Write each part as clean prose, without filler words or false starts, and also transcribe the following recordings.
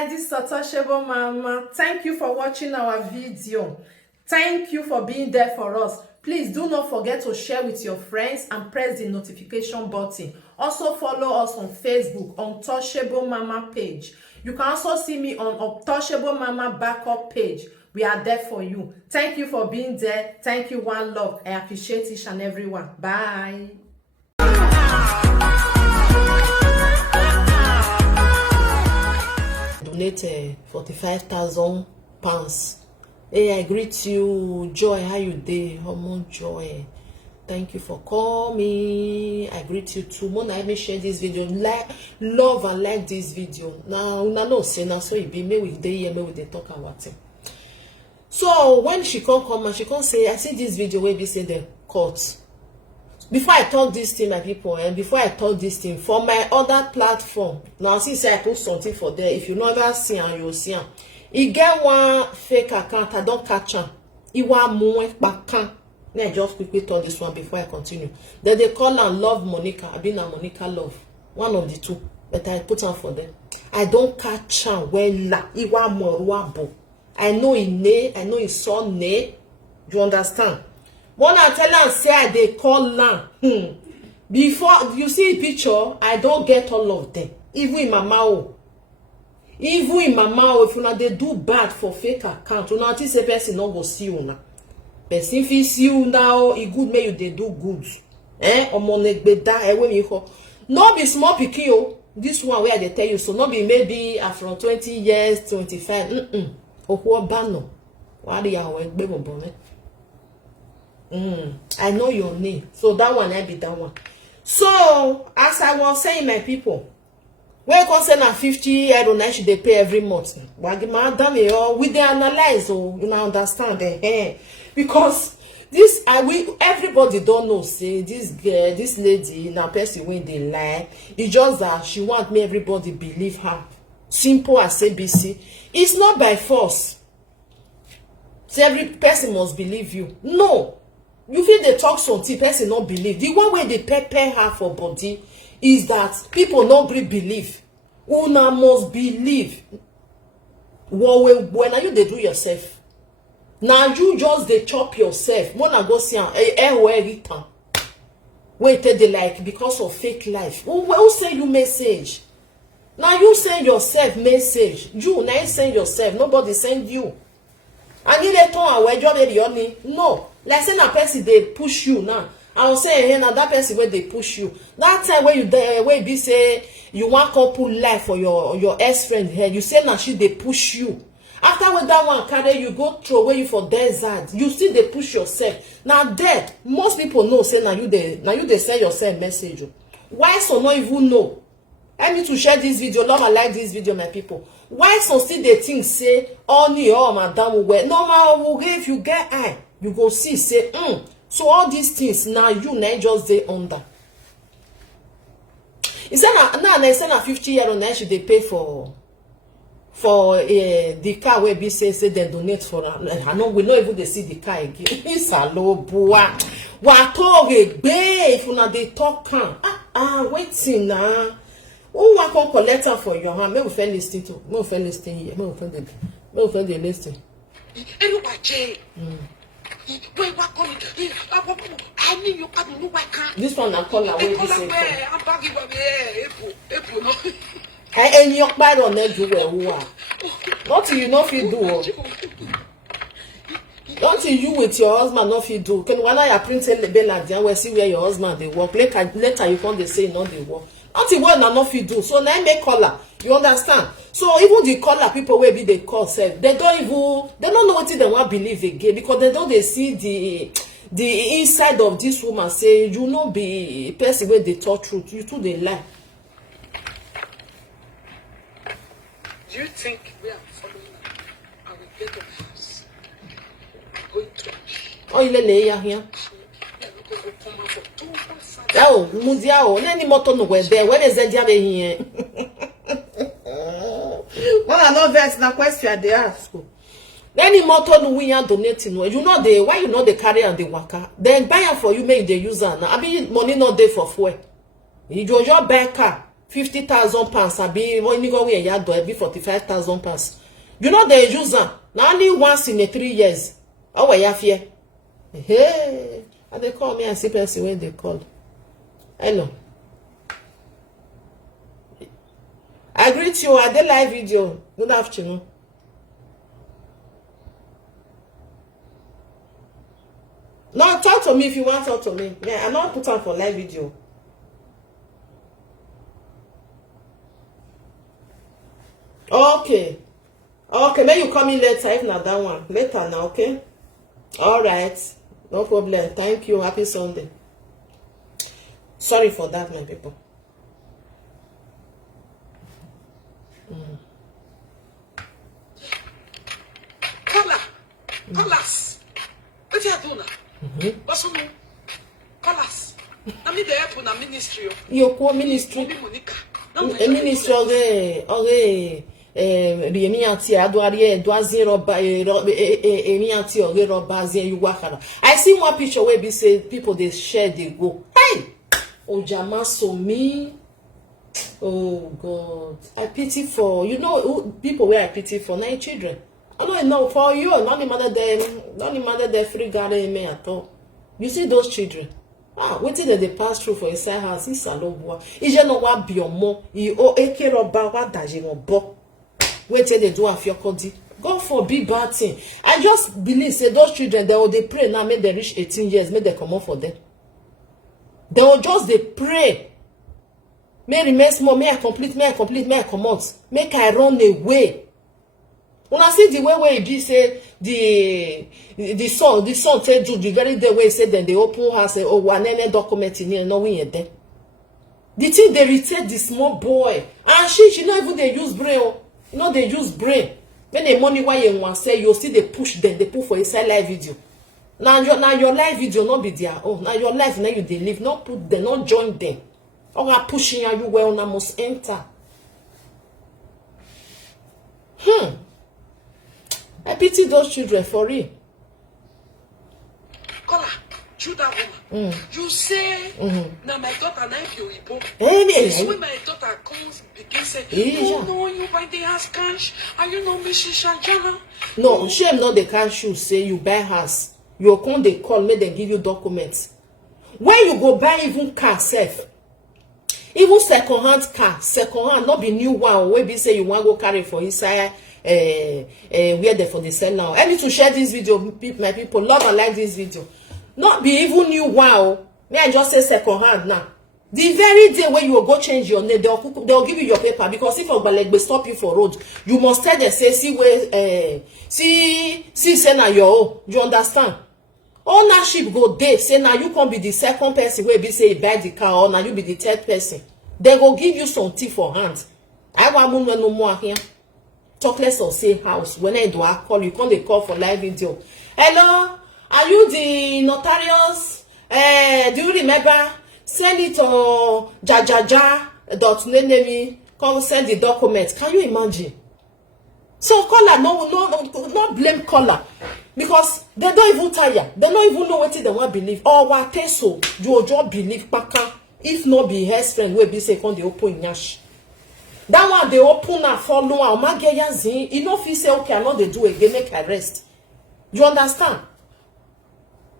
guys, this is Otoshebo Mama. Thank you for watching our video. Thank you for being there for us. Please do not forget to share with your friends and press the notification button. Also follow us on Facebook on Otoshebo Mama page. You can also see me on Otoshebo Mama backup page. We are there for you. Thank you for being there. Thank you, one love. I appreciate each and everyone. Bye. Donate 45,000 pounds. Hey, I greet you, Joy. How you dey? Homo Joy. Thank you for coming. I greet you too. Mona, let me share this video. Love and like this video. Now, no say now, so it be me with the here, me with the talk about it. So when she come and she come say, I see this video where be say the court. Before I talk this thing, my people, and before I talk this thing for my other platform, now since I put something for there, if you never see and you'll see, he get one fake account. I don't catch him. He want more back. Let me just quickly talk this one before I continue. Then they call and Love Monica. I've been a Monica Love, one of the two, but I put on for them. I don't catch him. Well, he want more wabo. I know he nay. I know his son nay. Do you understand? When I tell her say they call her, before you see a picture, I don't get all of them. Even in my mouth. Even in my mouth, if you know they do bad for fake account, you know this person not go see you now. Person if he see you now, it good make you they do good. Omonek beda when you call. Not be small pikin. This one where they tell you so. Not be maybe from 20 years, 25. Okwo bano. Why are you going I know your name. So that one I be that one. So as I was saying, my people, when concern at 50 euro now should they pay every month. We they analyze, you know, understand because this everybody don't know say this girl, this lady now person when they lie. It's just that she want me everybody believe her. Simple as ABC. It's not by force. So every person must believe you. No. You feel they talk something, person not believe. The one way they prepare her for body is that people not believe. Una must believe. When are you they do yourself? Now you just they chop yourself. Wanna go see written. Wait till they like because of fake life. Who send you message? Now you send yourself message. You now send yourself. Nobody send you. And you let on away job any no. Like say na person they push you now. I was saying here now that person where they push you. That time where you where be say you want couple life for your ex-friend here. You say now she they push you. After when that one carry you go through where you for desert. You still they push yourself. Now there most people know say now you they send yourself message. Why so not even know? I need to share this video. Love and like this video, my people. Why some still they think say only madam will wear normal if you get eye. You go see, say, So all these things now you now just they under. Instead of 50 euro now should they pay for the car where be say they donate for I know we not even they see the car again. It's a low boy. What talk if you they talk waiting now. Who want to collect her for your hand? Me will find listing to. Me will find listing here. Me will find the listing. This one I call away this and your bad on that do well. Not you know if you do. Don't you with your husband not if you do. Can one I print the bell there where see where your husband they work. Later you come they say no they work. Not the one not if you do. So now make color. You understand? So even the color people will be the call self. They don't know what they want to believe again because they see the inside of this woman say you not be a person where they talk truth. You too they lie. Do you think we are following our get of house? Going to church. Oh, you lay here. Oh, Mundial, any motor no where there. When is that here? Well, I know that's the question they ask. Any motor no we are donating. You know they why you know they carry and they worker. Then buy for you make the user now. I mean money not there for fuel. You just buy car. 50,000 pounds. I be when you go where you do be 45,000 pounds. You know they use them now only once in 3 years. Oh, where you fear? Hey, and they call me and see person when they call. Hello. I greet you at the live video. Good afternoon. No, talk to me if you want to talk to me. Yeah, I'm not put on for live video. Okay. Okay, may you come in later if not that one. Later now, okay? Alright. No problem. Thank you. Happy Sunday. Sorry for that, my people. Colors. What you do now? What's on? Colors. I mean the help na ministry. You call ministry. Ministry okay. Biemi anti aduari doazin roba emi anti ore roba zin you wakara. I see one picture where be say people they share they go. Hey! Ojama so me. Oh God. I pity for people where I pity for 9 children. I don't know for you, not the mother them free garden me at all. You see those children. Waiting that they pass through for inside house, it's a low boy. It's just not what be your mom. You owe a care about what does you want. Wait till they do a few cody. God forbid bad thing. I just believe say those children they pray now make they reach 18 years, make they come out for them. They will just they pray. May remain small, may I complete, may I come out, make I run away. When I see the way it be say the son tell you the very day way say then they open house say one document in here no we there. The thing they retain the small boy and she not even they use brain. They use brain. When the money why you want say you see they push them, they put for inside live video. Now your live video not be there. Oh, now your life now you they live, not put them, not join them. Or are pushing you well now must enter. I pity those children for real. Kola, you that woman. You say, now my daughter na if you ibo. Hey, when my daughter comes, begin say, oh no, you buy the house cash. Are you no Mrs. Shajana? No, shame not the cash you say you buy house. You come they call, make them give you documents. When you go buy even car self, even second-hand car, second-hand, not be new one, where be say you want to go carry for inside. Where they for the sell now. I need to share this video, my people. Love and like this video. Not be even new wow. May I just say second hand now. The very day when you will go change your name, they'll give you your paper because if they stop you for road, you must tell them say see where see say now your own. You understand? Ownership go there. Say now you can be the second person where be say you buy the car or now you be the third person. They go give you something for hand. I want no more here. Talk less or say house. When I do I call you, come they call for live video. Hello, are you the notarius? Do you remember? Send it to jajaja.nenemi. Come send the documents. Can you imagine? So caller, no blame caller because they don't even tire. They don't even know what they want to believe or what they so you just believe paka. If not be her friend, will be say come the open yash. That one they open and follow and mageya zin. You know if you say okay, I know they do again, make a rest. You understand?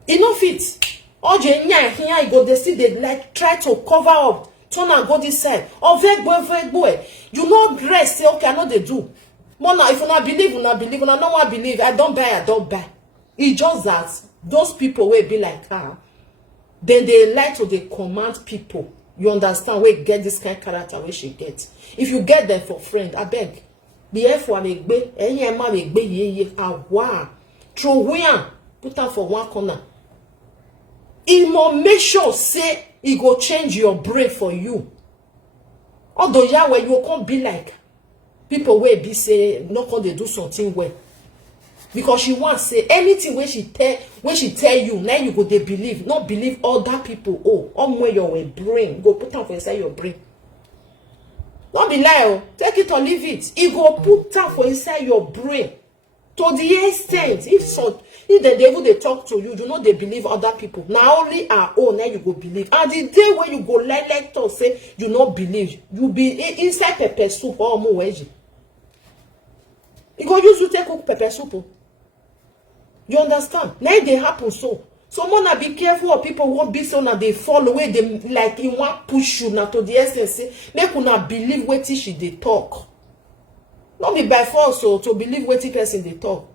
You know fit. Or here you go, they see they like try to cover up, turn and go this side. Or very boy. You know rest, say okay, I know they do. Mona, if you not believe, you not believe, and I don't want to believe, I don't buy. It's just that those people will be like her. Then they like to they command people. You understand where get this kind of character where she gets. If you get them for friend, I beg. Be here for me, be any man make be ye wow. Throw where put her for one corner. It more make sure say it go change your brain for you. Although yeah, where you can't be like people where be say not can they do something well. Because she wants say anything when she tell you, now you go they believe, not believe other people. Oh, where your brain go put them for inside your brain. Not be lie, take it or leave it. It go put them for inside your brain To the extent, if the devil they talk to you, you know they believe other people. Now only our own, now you go believe. And the day when you go like to say you not believe, you be inside pepper soup or more wedgie. You go use to take cook pepper soup. You understand? Now they happen so. So wanna be careful of people won't be so now they fall away. They like in one push you now to the essence. Say make you not believe what she they talk. Not be by force so to believe what person they talk.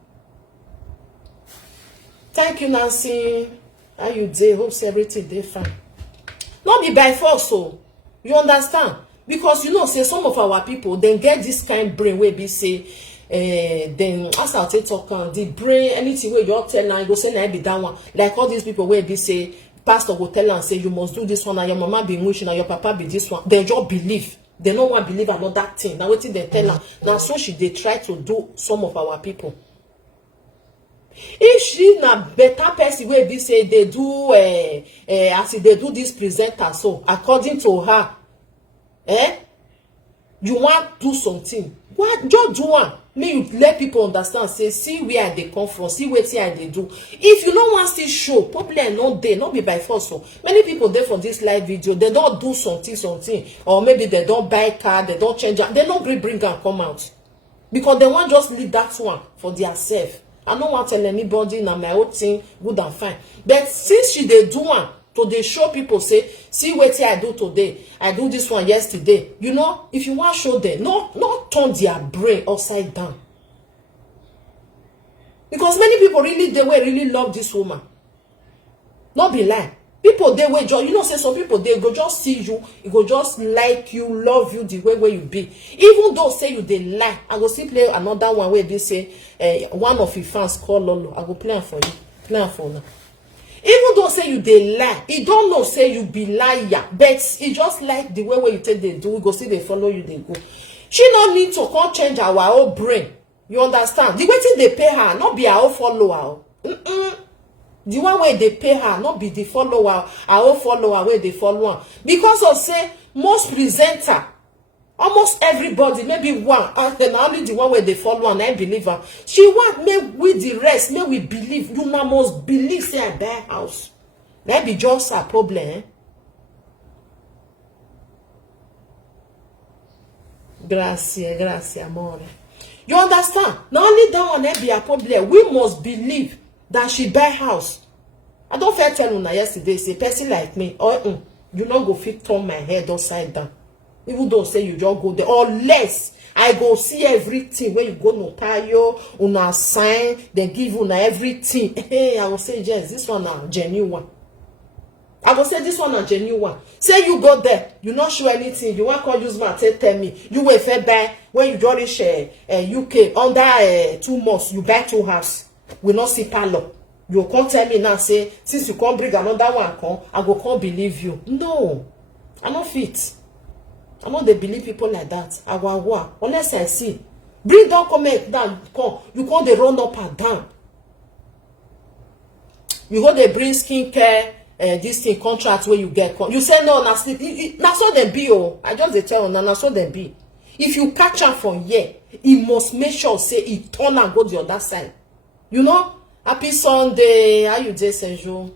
Thank you, Nancy. How you dey? Hope everything dey fine. Not be by force so. You understand? Because you know, say some of our people then get this kind of brain where be say. Then as I talk the brain anything where you tell now you go say na be that one like all these people where be say pastor go tell and say you must do this one and your mama be wishing and your papa be this one they just believe they no want believe another thing now wetin they tell her now so she they try to do some of our people. If she na better person where be say they do as if they do this presenter so according to her you want do something what just do one. Me you let people understand say see where they come from see wetin they do. If you no want still show problem no dey not be by force so many people there from this live video they don't do something or maybe they don't buy car they don't change am they no bring am come out because they want just leave that one for their self. I no want tell anybody na my own thing good and fine but since she dey do one to dey show people say see wetin I do today I do this one yesterday you know if you want show them no turn their brain upside down because many people really they will really love this woman not be lie people they will just you know say some people they go just see you it go just like you love you the way where you be even though say you they lie. I go still play another one where they say one of your fans call Lolo I go play am for you play am for now. Even though say you they lie, he don't know say you be liar, but he just like the way you take they do, we go see they follow you, they go. She no need to come change our own brain. You understand? The way they pay her, not be our own follower. The one way they pay her, not be the follower, our own follower where they follow her. Because of say most presenter, almost everybody, maybe one, and then only the one where they follow and I believe her. She want me with the rest, may we believe. You must believe say I buy house. That be just a problem. Gracias, amore. You understand? Not only that one be a problem. We must believe that she buy house. I don't fair tell you yesterday, say person like me, you not go fit turn my head upside down. Even though say you just go there, unless I go see everything when you go notario, una sign, they give una everything. Hey, I will say yes, this one a genuine. I will say this one a genuine. Say you go there, you not show anything. You want to use my tell me. You will fair buy when you just reach UK under 2 months. You buy 2 houses. We not see parlor. You can't tell me now. Say since you can't bring another one, come I go can't believe you. No, I not fit. I know they believe people like that. Unless I see. Bring down comment down. Come. You can't they run up and down. You go they bring skincare this thing contract where you get. You say no, na sleep. Na so them be oh. I just they tell na so them be. If you catch her from here, he must make sure say he turn and go the other side. You know? Happy Sunday. How you dey, Sergio?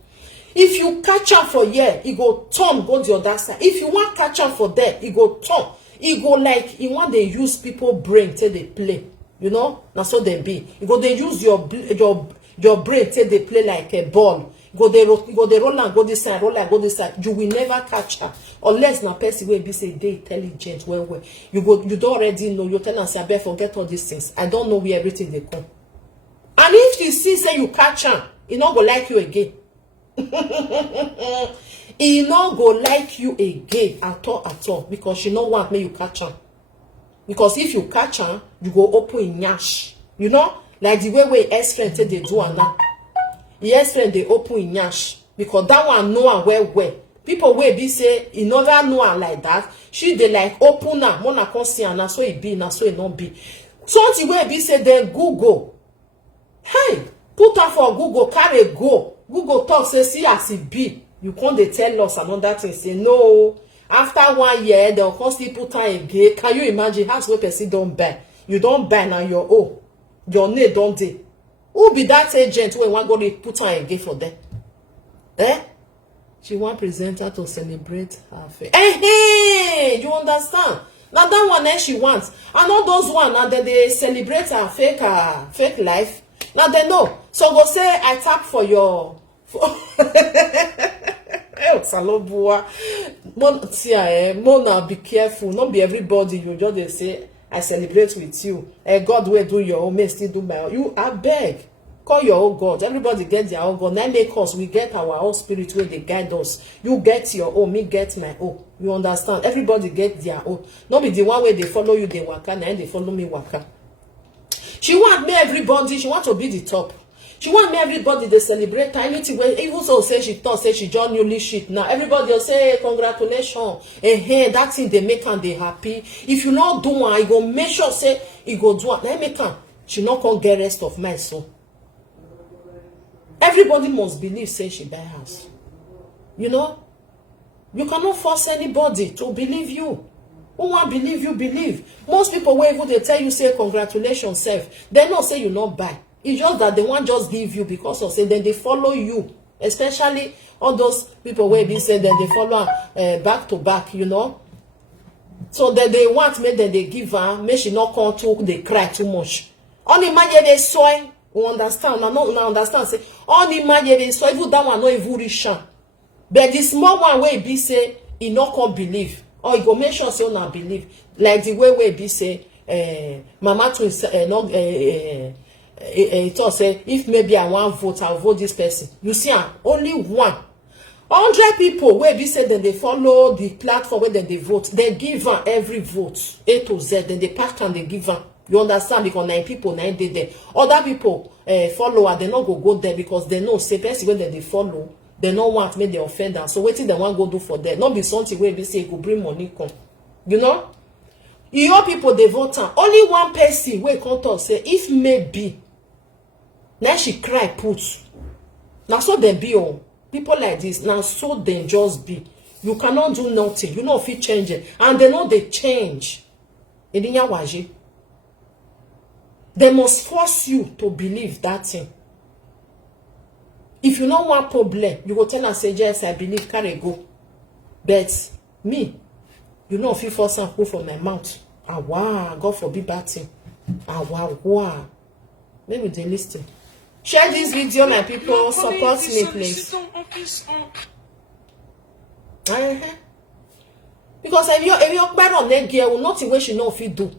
If you catch am for here, he go turn go the other side. If you want catch am for there, he go turn. He go like he want they use people brain till they play. You know, na so they be. You go they use your brain till they play like a ball. You go they roll and go this side, roll and go this side. You will never catch her unless na person will be say they intelligent. Well. You don't already know. You tell us I better forget all these things. I don't know where everything they come. And if you see say you catch her, he not go like you again. He not go like you again at all because she no want me you catch her. Because if you catch her, you go open in yash. You know, like the way ex-friend say they do now. The ex-friend they open in yash because that one know her well. People will be say he never know her like that. She they like open her, mona can see her, na so it be, na so it not be. Something will be say then Google. Hey, put her for Google, carry go. Google talk say see as it be. You can't they tell us another thing. Say no. After 1 year, they'll constantly put her again. Can you imagine? House where person don't buy. You don't buy now your own. your name don't dey. Who be that agent when one go dey put her again for them? She want presenter to celebrate her faith. Hey, you understand? Now that one she wants. And all those one now they celebrate her fake life. Now they know. So go say I tap for your Salobua. Mona, be careful. Not be everybody. You just they say I celebrate with you. God will do your own, may still do my own. You I beg. Call your own God. Everybody get their own God. Now make us, we get our own spirit where they guide us. You get your own, me get my own. You understand? Everybody get their own. Not be the one where they follow you, they waka, now they follow me waka. She want me everybody, she want to be the top. She want me everybody, they celebrate her. Anything where even so say she thought, say she joined newly shit. Now everybody will say, hey, congratulations. Hey, that thing they make and they happy. If you not do one, you go make sure say you go do it. Now make her. She not gonna get rest of my soul. Everybody must believe, say she buy house. You know? You cannot force anybody to believe you. Who want believe you, believe. Most people, wherever they tell you, say, congratulations, self. They not say you not buy. It's just that they want just give you because of say, then they follow you. Especially all those people where they say, then they follow back to back, you know? So that they want me, then they give her, may she not come to, they cry too much. Only imagine they soy. You understand? Now understand. Say, only imagine so even that one no even reach. But the small one where be say he not can believe, or he go make sure say not believe. Like the way where be say, mama to not say if maybe I want vote, I'll vote this person. You see, only one. 100 people where be say then they follow the platform where then they vote. They give her every vote A to Z. Then they pack and they give her. You understand? Because 9 people, 9 day there. Other people follower, they not go there because they know say person when they follow, they don't want make the offender. So waiting they want go do for them. Not be something where they say go bring money come. You know? Your people they vote on. Only one person where come talk say if maybe now she cry put. Now so they be all people like this. Now so they just be. You cannot do nothing. You know if you change it. And they know they change. They must force you to believe that thing. If you don't want problem, you go tell and say, yes, I believe, carry go. But me, you know if you force and put for my mouth. Ah, wow, God forbid bad thing. Ah, wow. Maybe they listen. Share this video, my people. Support me, please. Because if you're bad on that girl, nothing where she know if you do.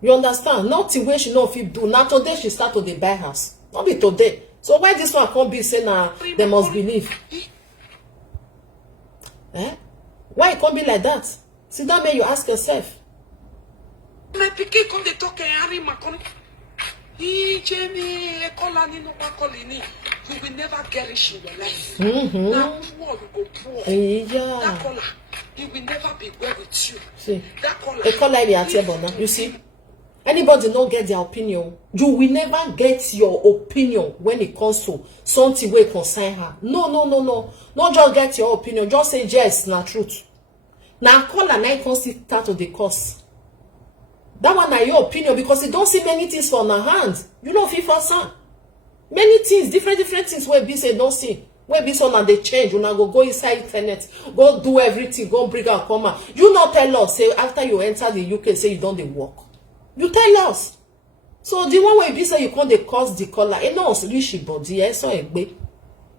You understand? Nothing where she know if you do. Now today she start to the buy house. Not be today. So why this one can't be saying now they must believe? Why it can't be like that? See that way you ask yourself. My pikin come they talk Harry Macon. You will never get rich in your life. Now poor you go poor. That color, he will never be well with you. See, that color. a color now. You see, anybody don't get their opinion. You will never get your opinion when it comes to something where concern her. No. Not just get your opinion. Just say yes, not truth. Now color now it comes start to the cause. That one are your opinion because you don't see many things from her hand. You know, FIFA son. Many things, different things where be say don't see. Where be so now they change. You now go inside internet, go do everything, go bring out comma. You not tell us say after you enter the UK say you don't they work. You tell us. So the one where be say you can't they cause the color. It knows really body. So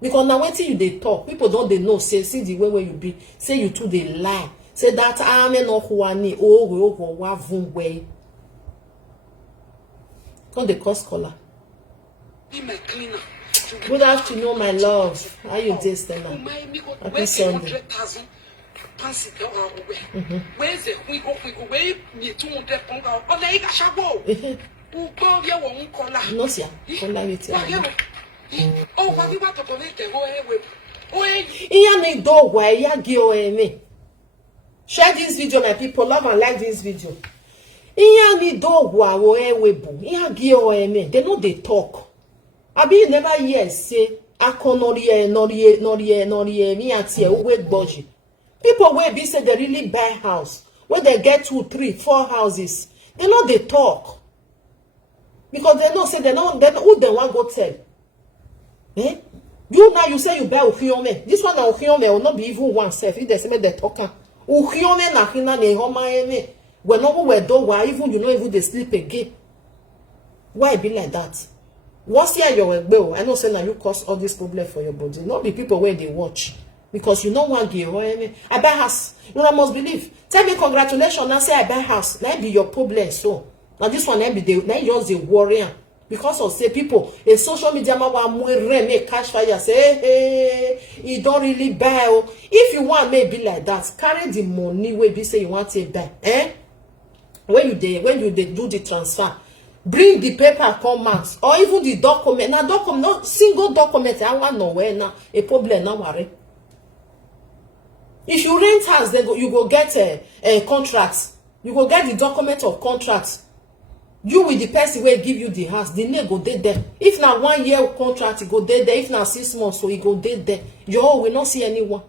because now when you they talk, people don't they know say see the way where you be say you too they lie. Say that amen no huani oh way. Can't they cause color? Be my cleaner. Good afternoon, my love. How you doing, Stella? Happy Sunday. Where's the we go? Where me 200 pounds? Oh, they got shabo. Who go here won't call her? No, sir. Color with you. Oh, what you want to go with? Iya me do why ya give me. Share this video, my people. Love and like this video. Iya me do why webu. Iya give me. They know they talk. I be never hear say akonorie norie me atie we gboji. People wey be say they really buy house, when they get 2, 3, 4 houses, they know they talk. because they know say they who they want go tell. Eh? You now you say you buy Uhiome. This one Uhiome will not be even one self. If they say they talking Uhiome na hina ne homa eme. When no we do why even you know even they sleep again. Why be like that? What's here your bill? I know say now you cause all this problem for your body. Not be people where they watch. Because you know one give I buy house. You know I must believe. Tell me congratulations and say I buy house. Now be your problem. So now this one be the now yours the warrior. Because of say people in social media make cash fire say hey, you don't really buy. If you want maybe like that, carry the money where be say you want to buy. When you do the transfer, bring the paper come out or even the document. Now document, not single document. I want nowhere now a problem now worry. If you rent house, then you go get a contract. You go get the document of contract. You with the person will give you the house. The name go dead there. If now 1 year contract, it go dead there. If now 6 months, so it go dead there. You all will not see anyone.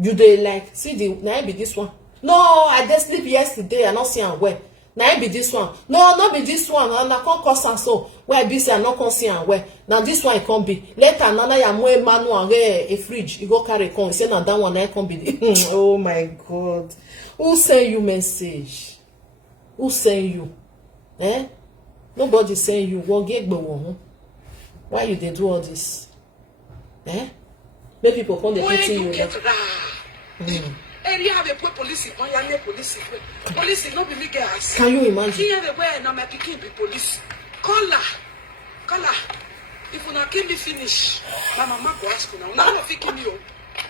You they like see the now be this one. No, I just sleep yesterday. I not see am well. Now be this one. No, not be this one. And I can't cause and so where be say I not can see am well. Now this one it can't be. Later another ya more manual a fridge. You go carry come. Say now that one I can't be. Oh my God. Who send you message? Who send you? Eh? Nobody send you. Why you they do all this? Eh? Make people come the pity you. Police no be me gas. Can you imagine? Here the way now my pikin be police. Call her. If you not kill me finish, my mama go ask you now. Now no fit kill you.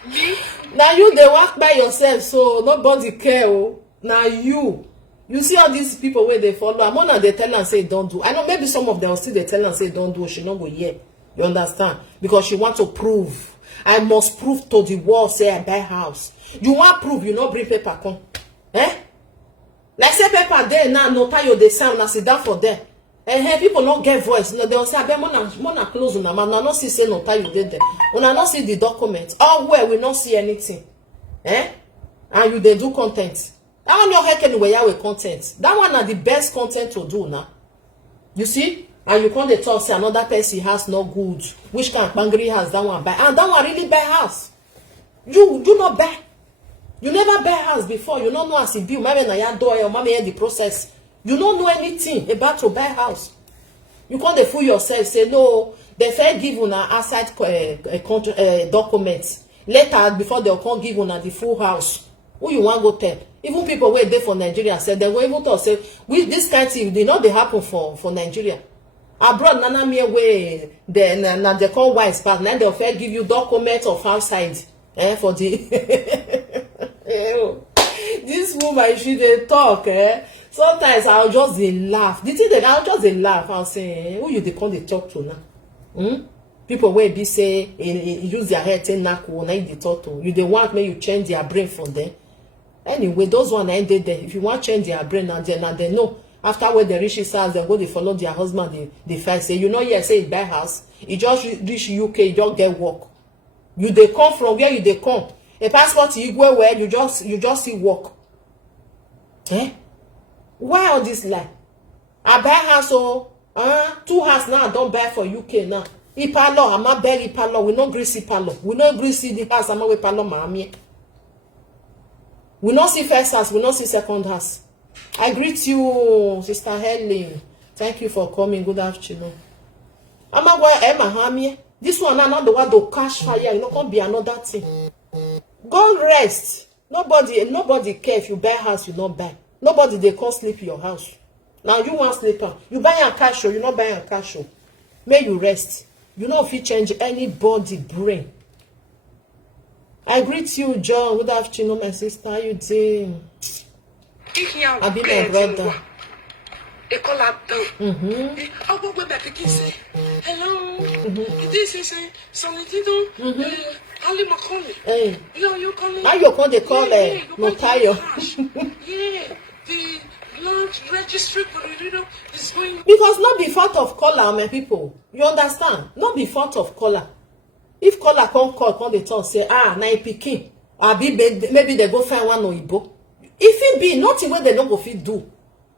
Me? Now you they work by yourself, so nobody care. Oh. Now you see all these people where they follow. I'm on they tell and say don't do. I know maybe some of them still they tell and say don't do. She not go here. You understand? Because she want to prove. I must prove to the world say I buy house. You want proof, you not bring paper come. Eh? Like say paper there now, no tie you the sound and sit down for them. And people not get voice. No, they'll say, I bet mona close on them. And I not see say no tie you did there. When I not see the document. Oh well, we not see anything. Eh? And you they do content. That one your head anyway with content. That one are the best content to do now. You see? And you can't talk say another person has no good. Which kind of bangry has that one buy? And that one really buy house. You do not buy. You never buy house before. You don't know as it be. Maybe na your door or maybe the process. You don't know anything about to buy house. You can't fool yourself. Say no. They fair give you an outside document. Later before they can't give you the full house. Who you want go tell? Even people where they for Nigeria said they were able to say with this kind of thing. They know they happen for Nigeria. Abroad nana me way then na they call wise part. Then they'll fair give you documents of outside. For the this woman she they talk sometimes I'll just laugh. The thing that I'll just laugh. I'll say who you they call they talk to now? People where be say use their head say naku na they talk to you. They want me you change their brain for them. Anyway, those one ain't there. If you want change their brain now they know after when they reach his house they go they follow their husband they fight say you know yeah say buy house he just reach UK he just get work. You they come from where you they come. A passport you go where you just see work. Eh? Why all this lie? I buy house 2 house now I don't buy for UK now. Ipalo, I'm not buy Ipalo. We not greasy Ipalo. We not greasy the house. I'm not with Ipalo, mommy. We not see first house. We not see second house. I greet you, Sister Helen. Thank you for coming. Good afternoon. I'm not going Emma Hamie. This one not the one to cash fire. You know, can't be another thing. Go rest. Nobody care if you buy house, you not buy. Nobody they can't sleep in your house. Now you want sleeper. You buy a cash show, you not buy a cash show. May you rest. You know if you change anybody brain. I greet you, John. Good afternoon, my sister. How you doing? I be my brother. I'll go back to kiss. Hello. This is something. Ali Makoni. Hey. You calling? Now you call the call Notayo. Yeah. The launch registry for the video is going. Because not be fault of caller, my people. You understand? Not be fault of caller. If caller come they talk say na pikin. Maybe they go find one Oyibo. If it be nothing where they don't go fit do.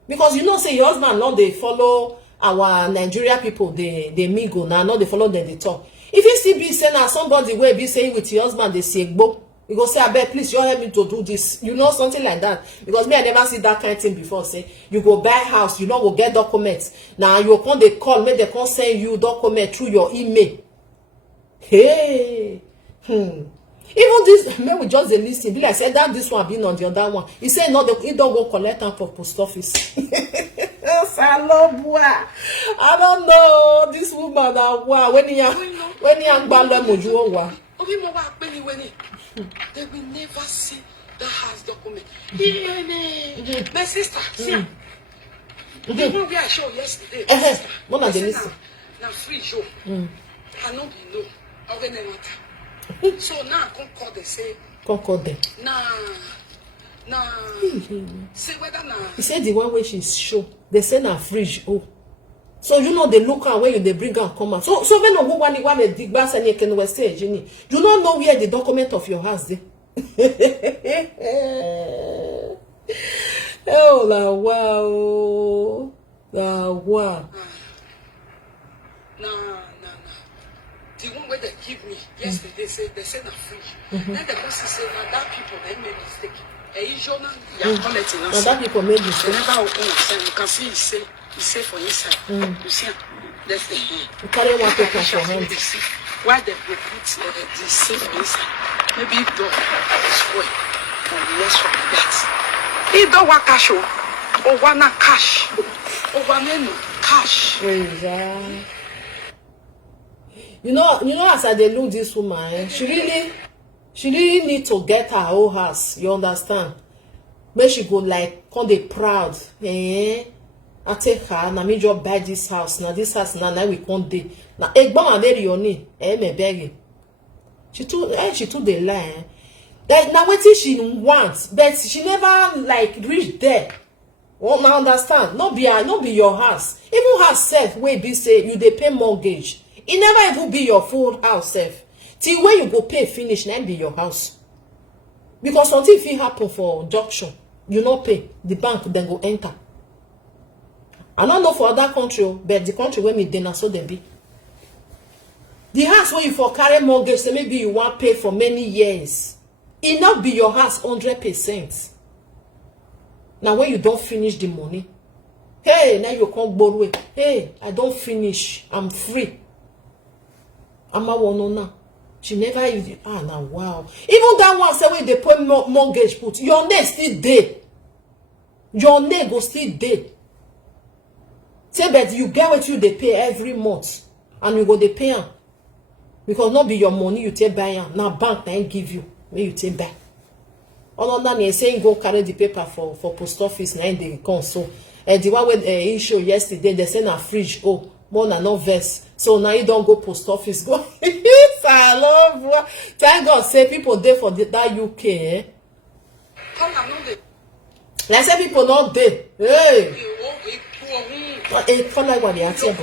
Because you know say your husband no dey follow our Nigeria people, they mingle now, no dey follow them dey talk. If you still be saying na somebody wey be saying with your husband dey say egbo, you go say abeg please you help me to do this, you know, something like that. Because me I never see that kind of thing before. Say you go buy house, you no go get documents, now you come dey call, make dem come send you document through your email. Hey, even this, may we just dey lis ten, be like say that this one been on the other one. He say no, he don't go collect am for post office. I don't know this woman that wow when he gbalo moju owa. They will never see the house document. My sister, see, the one where I show yesterday. One of the listen. Now free show. I know you know. So now I can't call them say. Can't call them. Nah. Say whether now. He said the one where she's show. They say na fridge. Oh. So you know they look at where you they bring and come out. So when no one the dig bass and you can we say Jenny. You don't know where the document of your house is. Oh la wow. La wow. Nah. The one where they give me yesterday, they say na free. Then the person say now that people they made mistake. That people made mistake. Never open it. You can see he say for inside. You see, that's the you carry one paper for hand. Why they go put the safe inside? Maybe if the spoil and the rest of that. If the work cash or one cash or one cash. You know, as I dey look this woman, she really need to get her whole house. You understand? Make she go like come dey proud. I take her, na me just buy this house. Now this house now we come dey. Now egbon aderi oni, me begging. She too dey lie. That now wetin she wants, but she never like reach there. Well, now understand? Not be your house. Even herself, wey be say you dey pay mortgage. It never even be your full house self. Till when you go pay finish, then be your house. Because something if it happen for junction, you not pay, the bank then go enter. I don't know for other country, but the country where me then so they be. The house where you for carry mortgage, so maybe you want pay for many years. It not be your house 100%. Now when you don't finish the money, hey, now you can't borrow it. Hey, I don't finish. I'm free. I'm a one now. She never even now wow. Even that one say when they put mortgage put your name still there. Your name go still there. Say but you get what you they pay every month and you go they pay am. Because not be your money you take buy am. Now bank na give you when you take buy. All that they saying go carry the paper for post office na they come so. The one with he show yesterday they say na fridge oh more than no verse. So now you don't go post office. Go. Thank God say people there for that UK. Eh? Like say people not there. Hey. Call like what they are saying,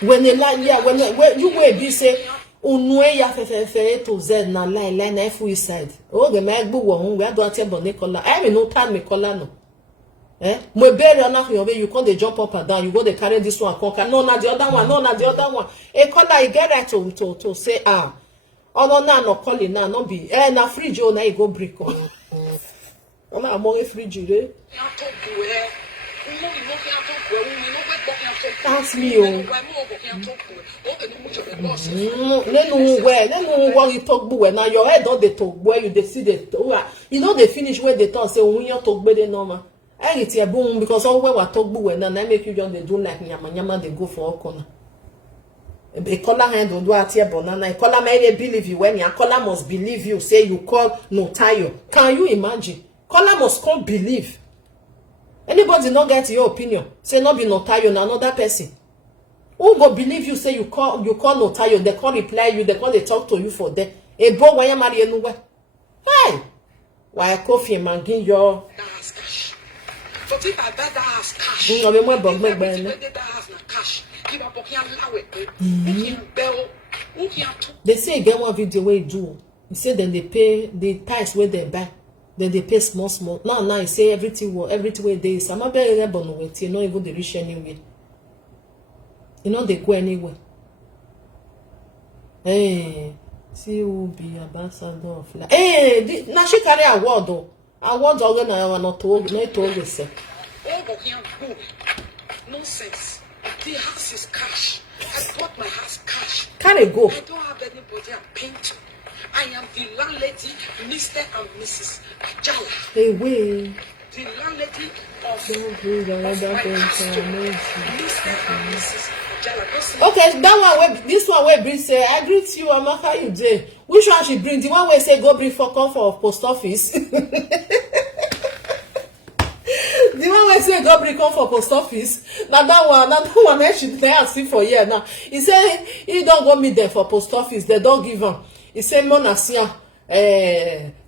when they lie, yeah, when you will be say unwe ya fe to z na lie na every side. Oh the man gbo wo we do ati bo Nicola. I mean no time me color no. Mo bury on your way, you come they jump up and down, you go they carry this one, conquer. No, not the other one, no, not the other one. A color you get right to say oh no calling now, no be na fridge oh now you go break on. I'm on a fridge, eh? That's me, oh. No, you talk boy. Now your head don't they talk boy, you they see the you know they finish where they talk, say when you talk better normal. I get here boom because all where we talk boy now make you just they do like nyama they go for all corner. A color hand don't do at here banana. A color may believe you when your color must believe you. Say you call no tire. Can you imagine? Color must come believe. Anybody not get your opinion? Say not be notario na another person. Who go believe you? Say you call notario. They can't reply you. They can't talk to you for them. A boy why you marry anywhere? Hey, why coffee man give your? But if I bet that has cash, no be more bug me ben. They say get one video where you do. He say then they pay the price where they buy. Then they pay small. Now he say everything where they is. I'm not very able to not even they reach anywhere. You know they go anywhere. Hey, see who be ambassador of life. Hey, now she carry award though. Award organ I not told say. Nonsense. The house is cash. I bought my house cash. Can it go? I don't have anybody I'm paying to. I am the landlady, Mr. and Mrs. Ajala. Hey, wait. The landlady of Don't breathe another my pastor, information. Mr. and Mrs. Ajala. Don't say Okay, that one this one where bring say I greet you, Amaka, you dey. Which one she bring? The one where say go bring for come for post office. The one where say go bring come for post office. Now that one I should see for here now. He say he don't go meet them for post office. They don't give him. He say Mona see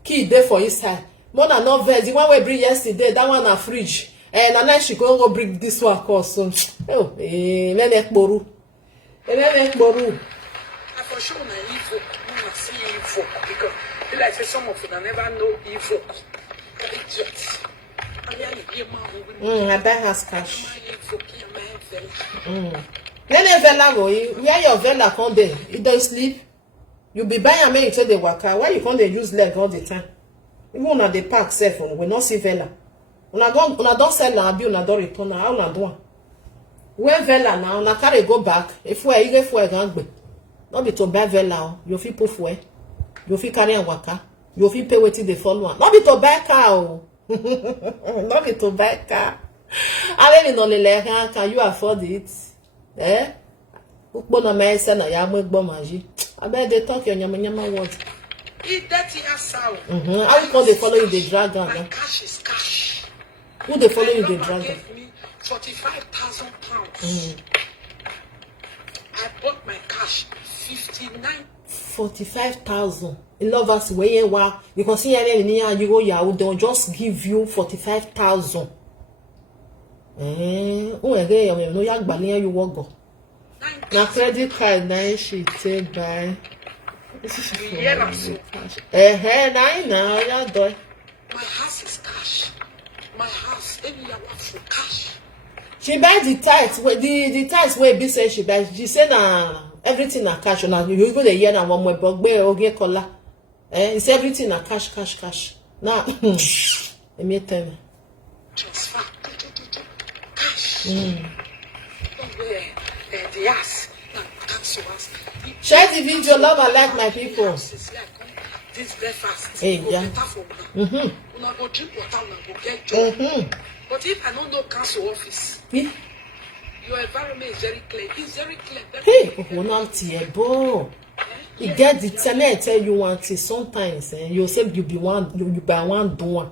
key there for his side. Mona not vex. The one we bring yesterday, that one a fridge. And now she go bring this one also. Oh, let boru. I for sure na evil. No see evil because be like say some of them never know evil. Idiots. I buy house cash. Let vela go. Where your vela come there? You don't sleep. You be buying me into the waka. Why you can't use leg all the time? Even at the park self, we not see vela. Una don't sell na abi una don't return na. How una do? When vela now, una carry go back. If we gangbe. Not be to buy vela. You fit put fuel. You fit carry and waka. You fit pay wetin dey follow am. Not be to buy car. Not be to buy car. I really know the can you afford it? Eh? Ukbona me say na ya mo maji. I bet they talk your nyama word. Dirty ass out. How you call they follow you the dragon? My cash is cash. Who they follow you the My dragon? gave me 45,000 pounds. I bought my cash 45,000. In lovers way wow. You can see any you go they'll just give you 45,000. Oh again, no yak balia you walk go. Na credit card na she take buy. Now ya do. My house is cash. My house, every year for cash. She buy the tithes, the tithes where be say she buy. She say na everything na cash. Now you go the year na one more bugbe oge kola. It's everything na cash. Now, let me tell you. Transfer. Cash. The ass. Share the video, love and like my people. This breakfast. Hey, yeah. Una go drink water, una go get job. But if I don't know council office, your environment is very clear. It's very clear. Hey, you get the tenant tell you one thing sometimes. You say you be one, you buy one do one.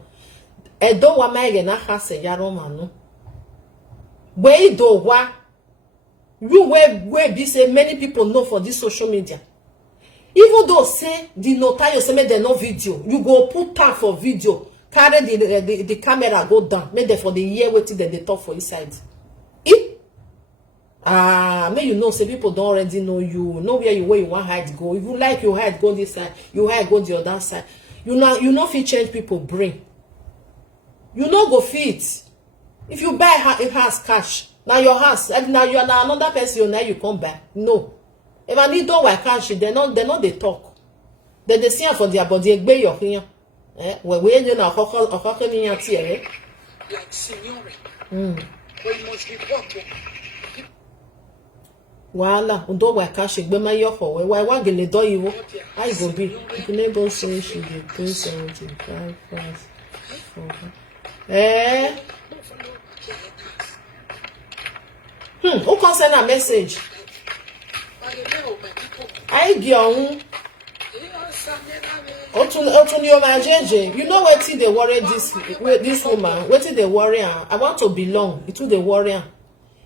E do wa ma na ha se yaro manu. Where do wa? You where be say many people know for this social media. Even though say the notario say make them no video, you go put tag for video, carry the camera go down, make them for the year waiting then they talk for inside. May you know say people don't already know you, know where you want hide go. If you like you hide go this side, you hide go the other side. You know fit change people brain. You know go fit. If you buy a house cash, now your house, now you are now another person, now you come back. No. If I need don't work cash, they know they talk. Then they see for their body, egbe your here. When we you know like signore. We must report. Wala, undo wa cash egbe ma yo for we wa gele do yiwo. I go be. The neighbor say she dey pay 75 pounds. Who can send a message? I get on. You know what they worry this woman? What they worry? I want to belong. It will they worry.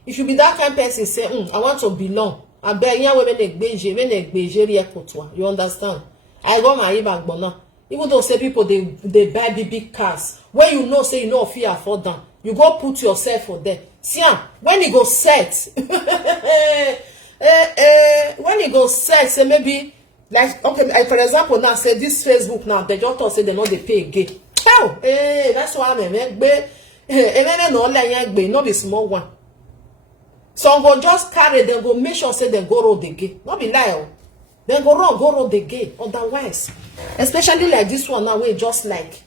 If you be that kind of person, say, I want to belong. I bet you when you understand? I got my back, but now. Even though say people they buy big cars, when you know say you know fear afford them, you go put yourself for there. See when you go set, when you go set, say maybe Like, okay, for example, now say this Facebook now, they just talk say they know they pay again. How? Hey, that's why I'm no be small one. Some go just carry, they go make sure say they go road again. Not be lie. Then go road again. Otherwise, especially like this one now, we just like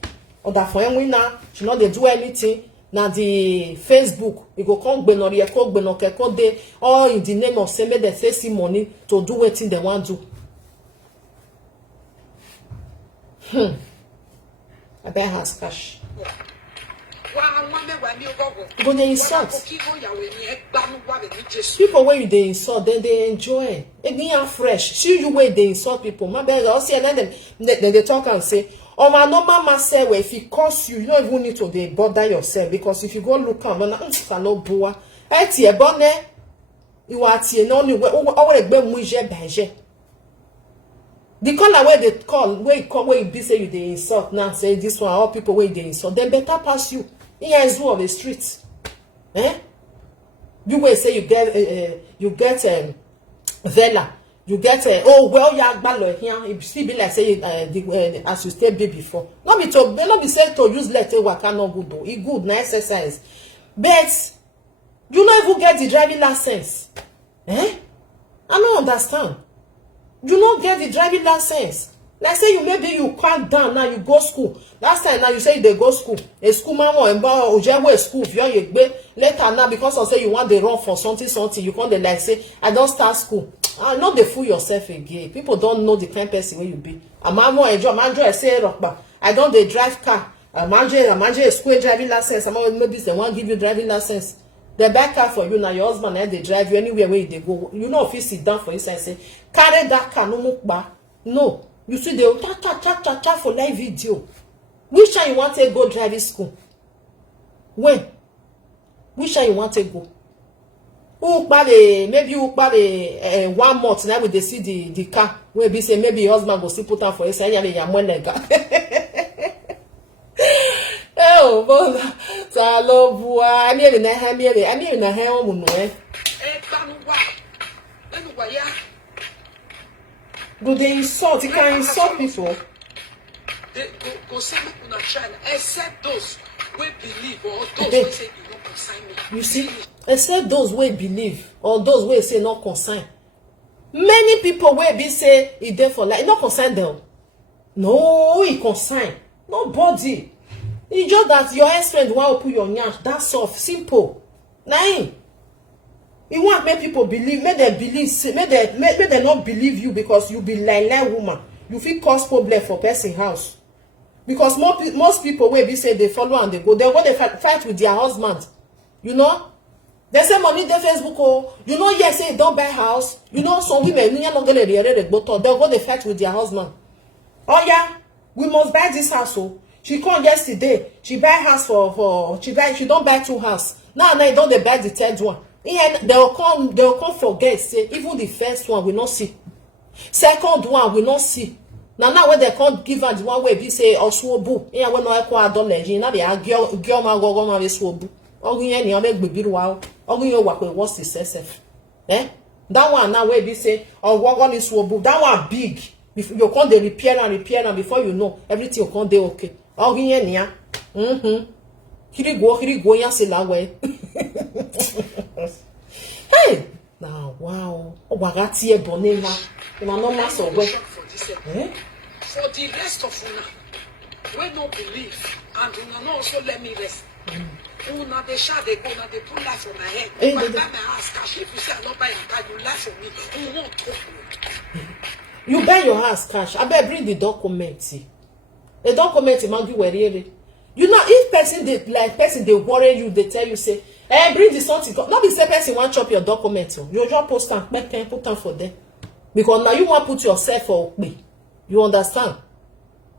other for him now, she know they do anything. Now the Facebook, you go come they all in the name of say make they say see money to do what they want to do. I bet has cash. But they insult. People when you they insult, then they enjoy. It fresh. See you where they insult people. My bad. I'll see and then they talk and say, oh my normal myself, if it costs you, you don't even need to bother yourself, because if you go look at man, no boa. I tie bonnet. You are tie no only the color where they call, where you be say you they insult now, say this one, all people where they insult, then better pass you. Here is who of the streets. You will say you get Vela, you get oh well ya gbalo here, it still be like say as you stay baby before. Not be say to use letter waka no good though. It good, na exercise. But you not even get the driving license. I don't understand. You don't get the driving license. Like say you maybe you calm down now, you go school. Last time now you say they go school. A school man or school if you later now because of say you want to run for something, you can't like say I don't start school. I know they fool yourself again. People don't know the kind of person where you be. I'm more enjoy say I don't they drive car. I'm a school driving license. Maybe they won't give you driving license. They buy car for you now. Your husband and they drive you anywhere where they go. You know if you sit down for inside say carry that car no mukba. No. You see they cha for live video. Which time you want to go driving school? When? Which time you want to go? Maybe you 1 month now with they see the car. Where be say maybe your husband go still put on for you say oh, boy. Salo bua. I mean na ha omu no Do they insult? You can insult people. They go say me una try, except those who believe or those who say you don't consign me. You see, except those who believe or those who say not consign. Many people will be say it there for like not consign them. No, he consign. Nobody. It's just that your ex-friend want to put your nyash. That's soft, simple. Nine. You want make people believe, make them believe, make them not believe you because you be like woman. You feel cause problem for person house. Because most people will be say they follow and they go fight with their husband. You know? They say money the Facebook oh, you know yes say don't buy house. You know some women they'll go they fight with their husband. Oh yeah, we must buy this house oh. She come yesterday, she buy house she don't buy 2 houses. Now they don't buy the 3rd one. They'll come forget say even the first one we not see. Second one we not see. Now when they can't give her the one way be say oswobu. When no ekwa adom leji na be girl ma go ma be swobu. Ogunye ni o make baby wa. Ogunye wa pe what's the self. That one now where be say ogogon is swobu. That one big. If you can't they repair and before you know everything will come dey okay. Ogunye ni ya. Kiri go ya se la way. Hey, now wow. Wagati e bonela. Una no mass of way. For the rest of una, we no believe, and una no also let me rest. Una they shall they go, una they put life on my head. By the time I ask cash, if you say I don't buy a car, you lie for me. You won't talk. You buy your house cash. I better bring the document. The document man you were really. You know, if person they worry you, they tell you say, bring the something. Not be say person want chop your document. You just post them, put them for them. Because now you want put yourself for me. You understand?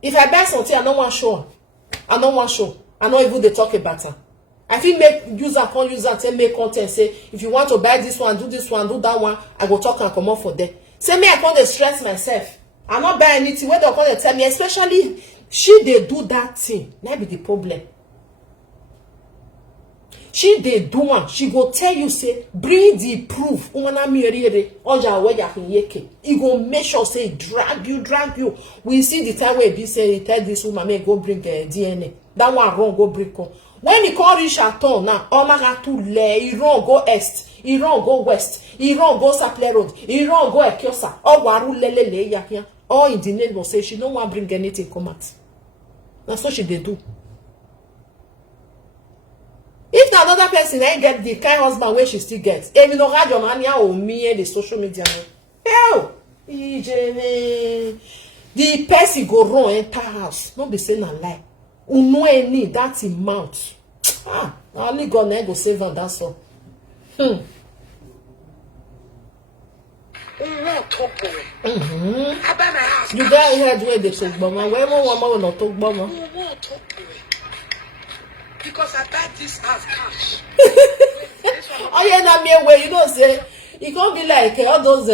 If I buy something, I don't want show. I don't even they talk about it. I think make user and make content say if you want to buy this one, do that one, I go talk and come up for them. Say me I can't stress myself. I not buy anything where they come tell me, especially she they do that thing. That be the problem. she dey do am, she go tell you say bring the proof umana miere oja weja hinyeke. He go make sure say drag you. We see the time where be say he tell this woman make go bring DNA. That one wrong go bring come. When he come reach at all now, Oma got to lay, he run go east, he run go west, he run go Saple Road, he run go Ekiosa, all waru lele yakia. All in the name of say she don't want bring anything come out. That's what she dey do. If na another person ain't get the kind husband where she still gets, even no radio mania or me the social media. Hell, the person go run enter house. Don't be saying a lie. Uno any that amount. Only God na go save her. That's all. You got heard where they talk about man. Where more woman will not talk about man. Because I buy this as cash. Oh yeah, na me way you know say it can't be like all those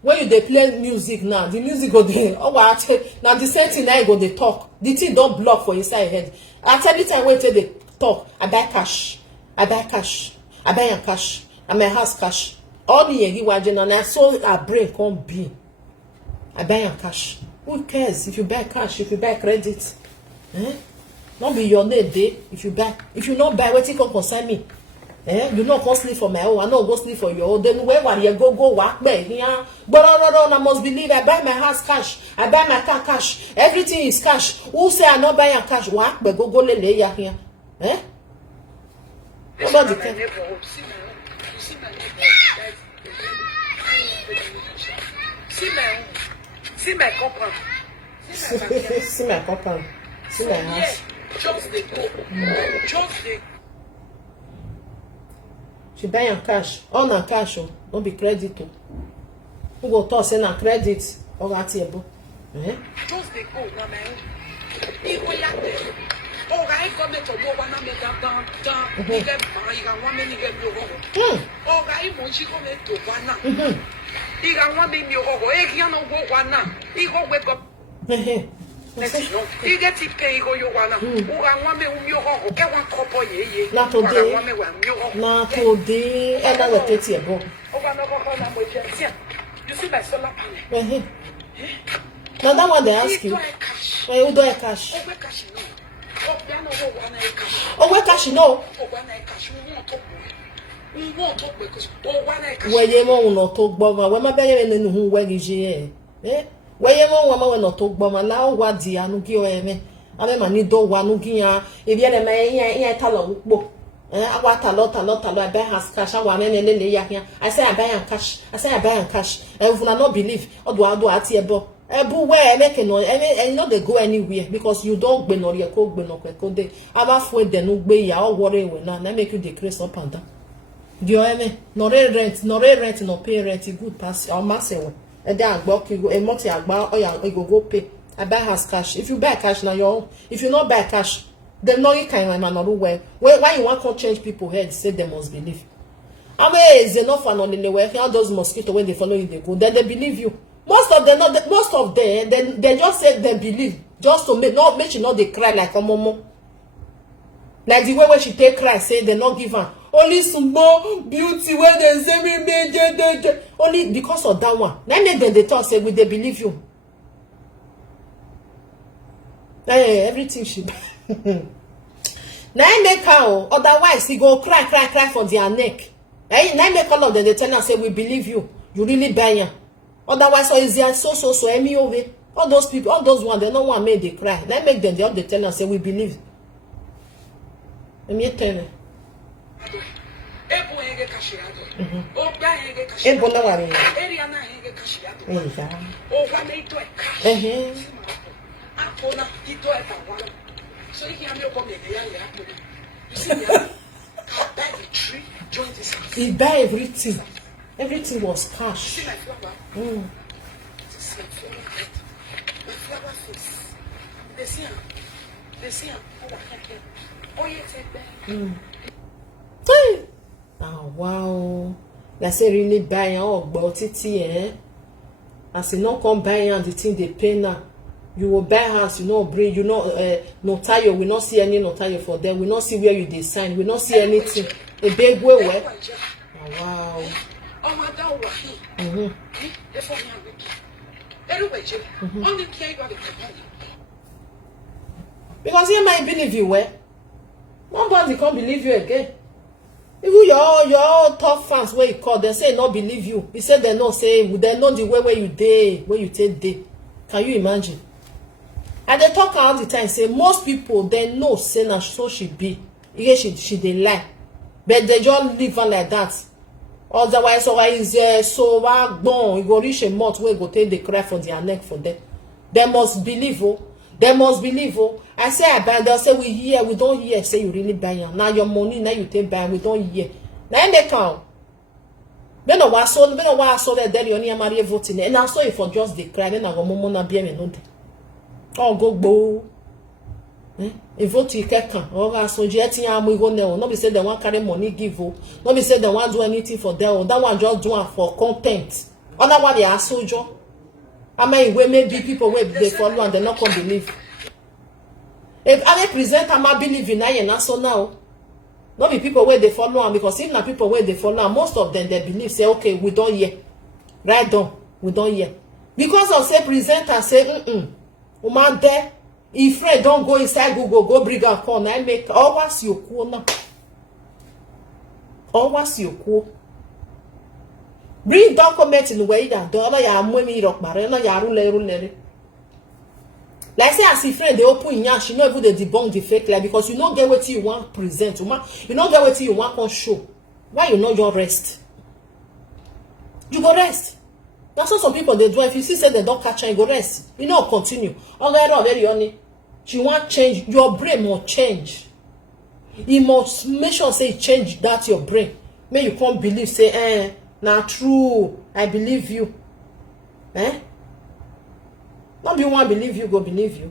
when you dey play music now, the music go dey now the same thing now go dey talk. The thing don't block for inside head. At any time when they talk, I buy cash, I buy your cash, I my house cash. All the yegi wajen and I saw a brain come be. I buy your cash. Who cares if you buy cash, if you buy credit? Not be your name day if you buy. If you not buy, what you can concern me? You not go sleep for my own, I not go sleep for your own. Then where you go work there? Yeah. But no, I must believe I buy my house cash, I buy my car cash, everything is cash. Who say I not buy your cash? Work, but go lele here. Nobody can. See my company. See my company. See my house. Just they go. Just they. She buy your cash. All na cash, oh. Don't be credit. Oh. Who go talk say na credit or atiebo? Just they go na me. Iko ya te. O ga iko me to mo wana me dan. Ni get ma iga wa me ni get mi ogo. O ga I mo chi ko me to wana. Iga wa me mi ogo. E ki no go wana. Igo we go. You get it pay go you wana. Uga wa me umi ogo. Ke wa kopo ye. Na today. Na today. E na le tete ebo. Oga no go na mo je. You see my solar panel. Now that one they ask you. Why you do a cash? Oh, where cash no? Where you want not talk bomber? When my baby in who where is ye? Where you want woman not talk bomber? Now what the anuki me? I mean, I need do one ukia. If you're a man, I tell you. I want a lot. I buy has cash. I want any. I say I buy and cash. I say I buy and cash. I will not believe. Or do I do at your book? Everywhere make no, and not they go anywhere because you don't be no your coke, be no code. About for the no be ya worry when now make you decrease up and down. Do you hear me? No rent, no pay rent. Good pass or massive. And then I walk you go a multi agba or you go pay. I buy has cash. If you buy cash now your own. If you not buy cash, then no you can like another way. Why you want to change people head? Say they must believe. I mean, it's enough for on the way. How those mosquitoes when they follow you they go, then they believe you. Most of them, they just say they believe just to make she not they cry like a momo. Like the way when she take cry, say they not give her only small beauty when they say me major only because of that one. Now make them they talk say we they believe you. Hey, everything she now make her otherwise he go cry for their neck. Hey, now make all of them they tell her say we believe you. You really buy ya. Otherwise, so easy so any over. All those people, all those ones, they don't want me they cry. Let make them the tell and say we believe. Let me tell you. He buy everything. Everything was cash. See my flower? This is my flower. My flower face. They see him. Oh, yes, Oh, wow. They say really buy about it, As you not come buy and the thing they pay now. You will buy house, you know, bring, you know, notario. We not see any notario for them. We not see where you dey sign. We not see anything. A big way where. Oh, wow. Because he might believe you where. Nobody can't believe you again. Even your top fans where you call, they say not believe you. He said they not say they know the way where you day, where you take day. Can you imagine? And they talk all the time, say most people they know say na so she be. She they lie. But they just leave her like that. Otherwise, so gone, you go reach a month where go take the cry for their neck for them. They must believe, oh. They must believe, oh. I say I buy, they'll say we hear, we don't hear. Say you really buy it. Now your money, now you take buy, we don't hear. Now they come. Then I saw that they only marry voting. And I saw it for just the cry. Then I go momo na bien me no de. Oh go. A vote you can. Oh, so jetting am we go now. No be say they want carry money give. No be say they want do anything for them. That one just do it for content. Other one they are soldier. I mean, we maybe people where they follow and they not come believe. If I present, I might believe in I so now. Not be people where they follow and because even people where they follow and most of them they believe say okay we don't hear. Right down, we don't hear. Because of say present and say woman there. If Fred don't go inside Google, go bring a phone. I make always you cool now. Always you cool. Bring document in the way that the other ya money rock marina ya rule. Like say as if friend they open in she not even they debunk the fake lie because you don't get what you want present. You don't get what you want on show. Why you know your rest? You go rest. That's what some people they do. If you see say they don't catch her, you go rest. You know continue. Very only. She want change. Your brain must change. You must make sure say change that your brain. May you can't believe say now true. I believe you. Not be one believe you, go believe you.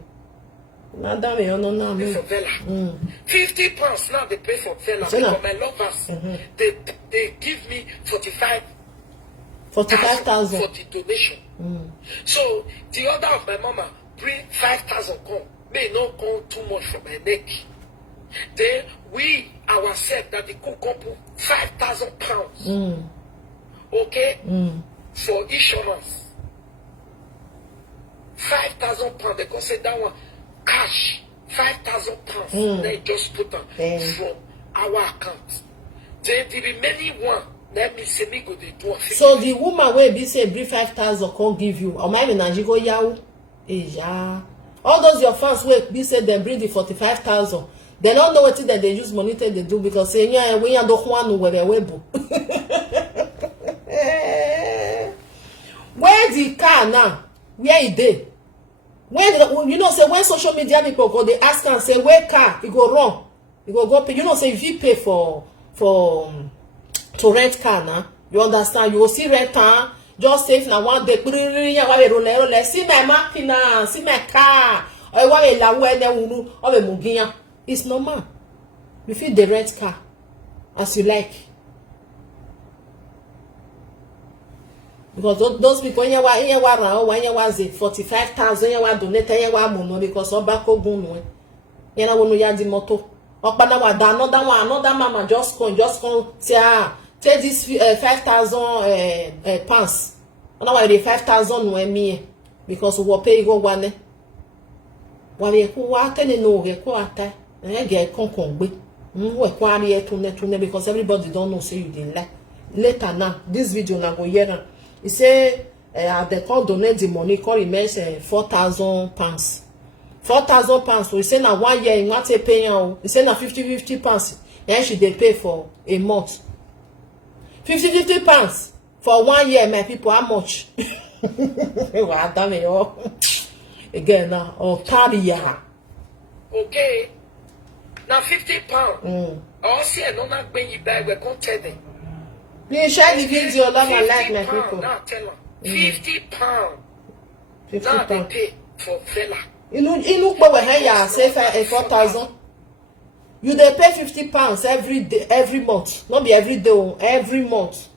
Now that me no. For Vela. 50 pounds now they pay for Vela for my lovers. They give me 45,000 for the donation. So the other of my mama bring 5,000 come. May not come too much for my neck. Then we ourselves that the cook couple 5,000 pounds. Okay? For insurance. 5,000 pounds. They can say that one cash. 5,000 pounds. They just put them from our account. Then the remaining one. Let me say me go they do. So the woman will be say bring 5,000 can't give you. Or my menage go yaw. Yeah. All those your fans will be say they bring the 45,000. They don't know what that they use money they do because say yeah we don't want where they web. Where the car now? Where it dey? When you know say when social media people go they ask and say where car? You go wrong. You go pay. You know say if you pay for to rent car now, you understand? You will see rent car. Just say if na one day, see my makina, see my car. It's normal. You feel the rent car as you like. Because those people here was 45,000 donate because Obako Gun. You know when you have the motto. Another mama just come say take this 5,000 pounds. Now why the 5,000 no me because we pay go one. Wale ku wa tene no ge ku ata. Get konkongbe. We kwari tune because everybody don't know say you dey lie. Later now this video na go hear now. He say they can't donate the money call remains 4,000 pounds. 4,000 pounds. So he say na 1 year in what pay you. He say na 50 pounds. Then she dey pay for a month. 50 pounds for 1 year, my people. How much? Again now, or 30 years. Okay. Now 50 pounds. I see another when you buy, we're going to tell them. Please share the video, love and like my people. Now tell them. 50 pounds. 50 now pounds. they pay for Vela. You look over here, say 4,000. You they pay 50 pounds every day, every month. Not be every day, every month.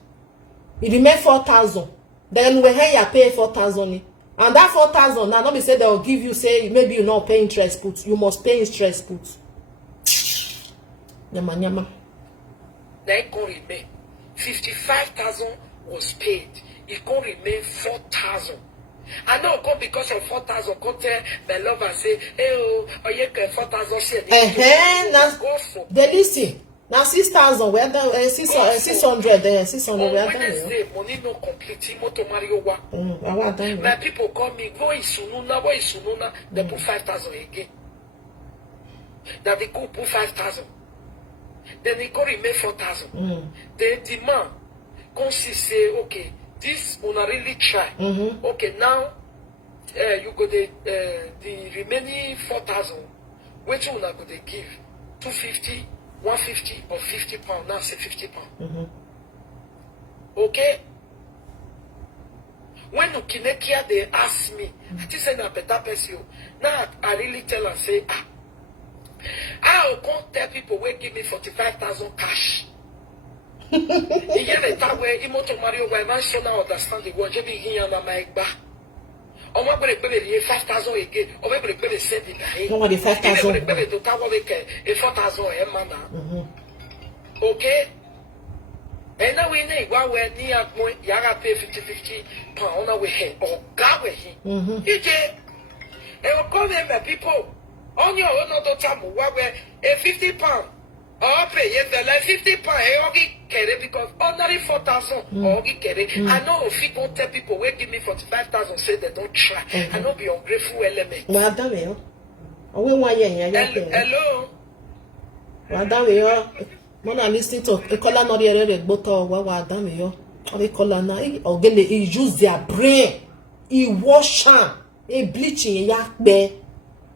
It remain 4,000. Then we here you pay 4,000. And that 4,000 now, not be say they will give you, say maybe you not pay interest put. You must pay interest put. Nyama nyama. Then it can remain 55,000 was paid. It can remain 4,000. I know come because of 4,000. Come tell my lover say, hey oh, you get 4,000. Now they listen. Now 6,000. Where done? 600. 600. Where done? Money no complete. Moto Mario wa. My people call me. Go isununa. Go isununa. They put 5,000 again. That they could put 5,000. Then it could remain 4,000. Then the man consists say, okay, this una really try. Okay, now you go the remaining 4,000. Which una go they give? 250, 150, or 50 pounds. Now say 50 pounds. Okay. When Ukinekia they ask me, I just say na better person. Now I really tell and say, I will tell people who give me 45,000 cash. In the time where Imoto Mario by man should now understand the word, be here on my back. Or what will it be 5,000 again? Or maybe they said it. No, the 5,000. To cover a 4,000 a man. Okay? And now we need one way near Yaga pay 50 pounds on way or Gawe. You get they will call them people. On your own other time, a 50 pounds. Or pay the like 50 pounds. Because ordinary 4,000 or I know if people tell people who give me 45,000 say they don't try. I know be ungrateful element. Well done, you. Hello. Well done, you. When I listen to a color not the bottle, well done, you. Or they color now, or then they use their brain. He wash them, he bleaching, yak bear.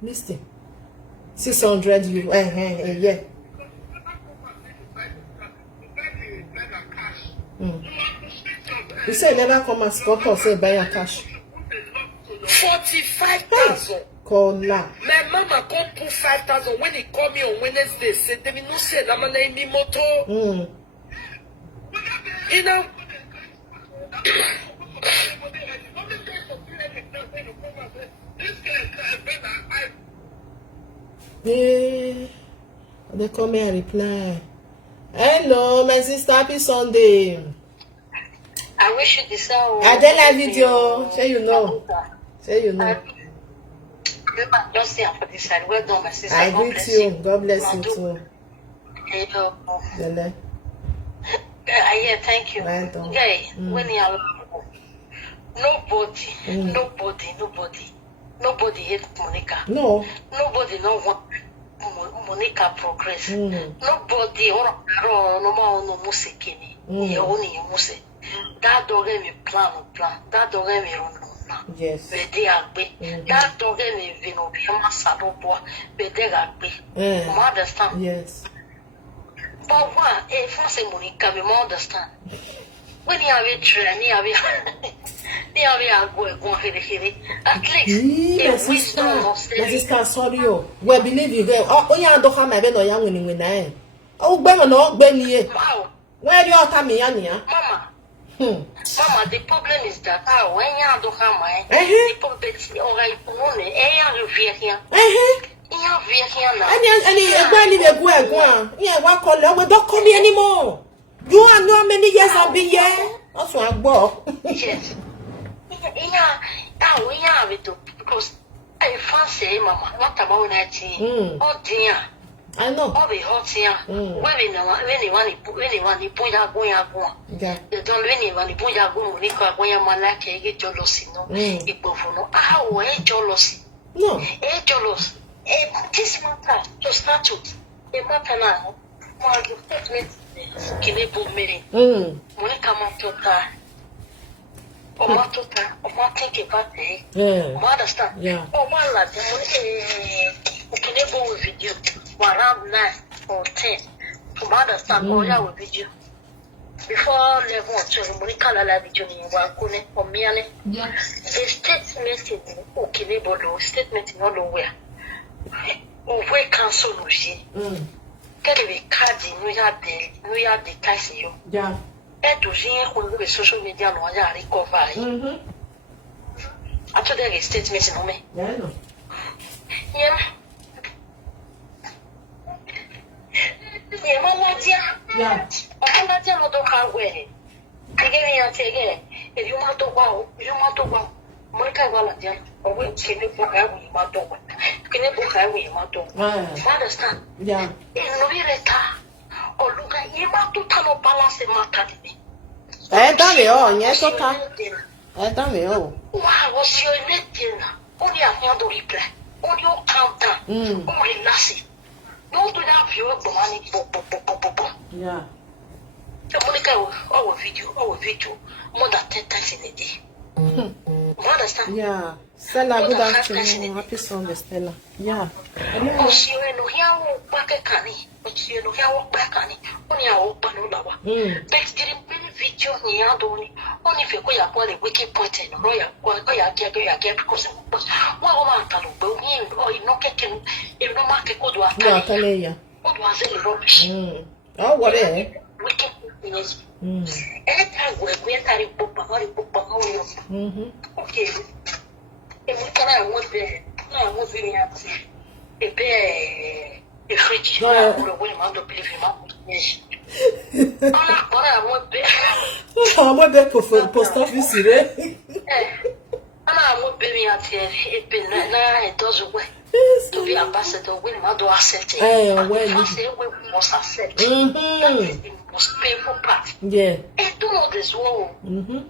Listen. 600 you yeah. You say never come and spot or say buy a cash. 45,000. Call now. My mama come put 5,000 when he called me on Wednesday. Said they no say I'm gonna name moto. You know. Yeah. They come here and reply. Hello, my sister, happy Sunday. I wish you the same. I did like video. Say you know. Say you know. Just say for this side. Well done, my sister. I greet you. God bless you too. Hello. Lele. Yeah, thank you. Well done. Okay, when you are nobody hate Monica. No. Nobody no want Monica progress. Nobody no musikini. Only muse. That dog me plan. That dog me run. Yes. That dog me vino be masabobo. Be degagbe. Understand? Yes. But what if I say Monica, we understand. When you have a train, you have a go here. At least, my sister, sorry, you. We believe you there. Oh, you don't have my bed or young winning. Oh, Ben, no, Benny. Where do you have me, Yania? Mama. Mama, the problem is that when you don't have my people, or I own it, yeah, one call, we don't call me anymore. You are not many years I'll be here. That's why I walk. Yes. We have it because I fancy, Mama, what about that? Oh, dear. I know. All the hot here. When you want to put out going out. You don't really want to put out going to get jealousy. No, it will follow. How are jealousy? No, jealous. This matter to start with. The matter now. Well, you statement. Kinebo meeting. Monica Matota. Or think about it. Understand? Yeah. Oh, one lad, Kinebo with you. Around 9 or 10. Understand? Oh, yeah, with you. Before level 2, Monica Lala Vision in Wakune or Miane. Yeah. A statement in Kinebo, statement in nowhere. Oh, where cancel Lucy. Get a card in New York, the Casio. yeah. And to see who the social media lawyer recover. After that statement in me. Yeah, I know. Yeah. Yeah, Malatia. Yeah. Malatia no do hardware. Again, I say again. If you want to wow, you want to wow. Monica Valatia, or when she knew for her with my dog. Can you book her with my dog? Understand? Yeah. In Novireta, or look at you to Tano Palace and Matadi. Dame, oh, yes, okay. Dame, oh. Why was your net? Only a handle reply. On your counter. Only Lassie. No to that view of the money. Yeah. Monica, our video, more than 10 times in a day. You understand? Yeah. Stella, good afternoon. Happy Sunday, Stella. Yeah. Oh, she no here back a canny, but she no here back canny. Only a open on our. But didn't many video near only if you go your the wicked point and royal, get because one woman can go in or you know, if no market go to a what was it rubbish? Oh, what is Wicked things. Every time we carry book, okay. If we can, I want a bear, a fridge. The way man don't believe him. I want bear. I'm not there for post office, right? I want baby at here. It been now it doesn't work. To be ambassador, when man do accept it. I say we must accept. That is the most painful part. Yeah. And do all this war. And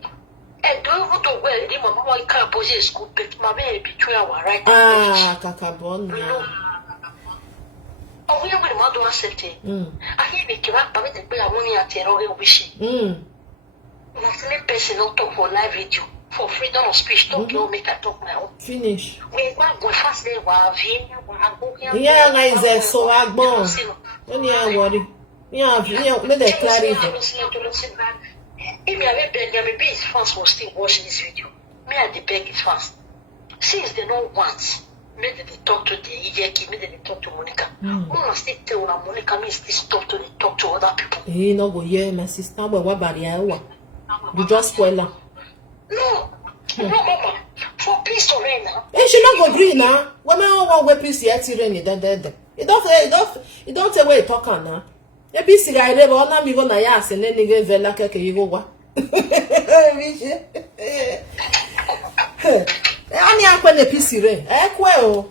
don't go to where the mama can't possess school, but my baby between our right. Kakabon. Oh, we are with mother accept it. I hear me give up, but the pay money at a wish. Nothing personal talk for live video. For freedom of speech, don't make a talk now. Finish. We go fast there while yeah, guys, so I'm born. When you are worried, let the clarity. If you have Benjamin B's fans will still watch this video. Me and the beg is fast. Since they don't want, maybe they talk to the EJK, maybe they talk to Monica. Mama still tell her Monica means this talk to other people. You know, go yeah, my sister, but what about you? You just spoil her. No, Mama. For peace to reign now. And she not go green now. When I want weapon peace yet to reign, it don't say where you talk on now. A peace guy, they will not be going to ask and then they get very like a you go. Only I'm going to peace reign. Well,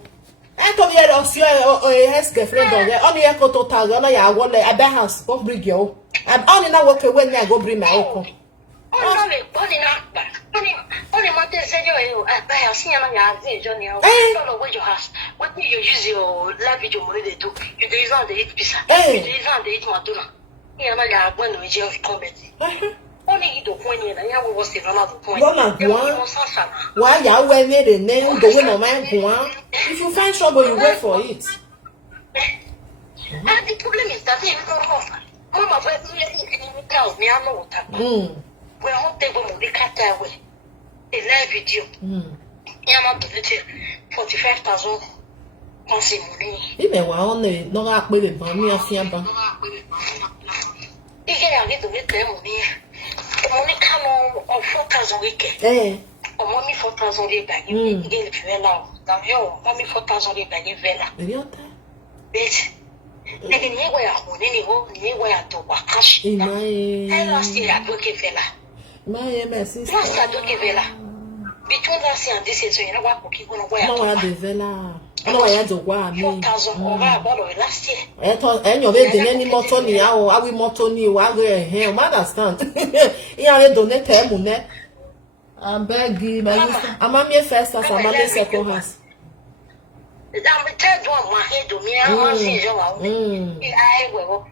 I come here of your has girlfriend on there. Only I go to tell you, I want a bad house. Go bring you. I'm only not working when I go bring my uncle. Only Monte said I have seen Johnny. I don't know where your house. What do you use your live video money they do? You do on the 8 pizza. You do on the 8 Madonna. Here, my dad, when we just comment. Only you don't point in, and I was the another point. Why you were made a name, the winner man? If you find trouble, you wait for it. And the problem is that they don't offer. Mama, when tells me, I know what we're all table the cat away. A live video. Yama donated 45,000 pounds in money. You may well only no up with it, but me a fiamba. You get a little bit of money. The money come on 4,000 week. Or money 4,000 week back. You get it well. Now, yo, mommy 4,000 week back in Vela. Bitch. Anywhere I do what cash. And last year I took a Vela. My sister. Last I took a Vela. Between last year and this year, so you know what people know where I do Vela. I know I had to go. 4,000 over about last year. I thought any of it, any more Tony, I will more Tony, while they're here. Understand? Yeah, I donate money. I'm begging, I'm a mere first as I'm a second house. I'm retired one, my head to me. I see you. I will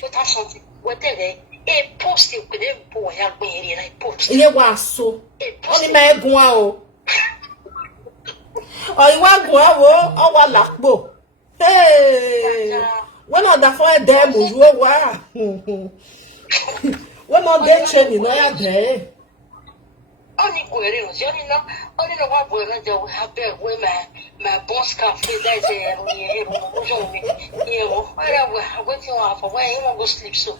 put something. Whatever. A post with a boy, I'll be in a post. You was so only my guao. Oh, you want guao or what lakbo? Hey, one of the 4 demos were one of them training, I had there. Only queries, only know what we're going to have there where my boss can feel that whatever, waiting for where you won't go sleep so.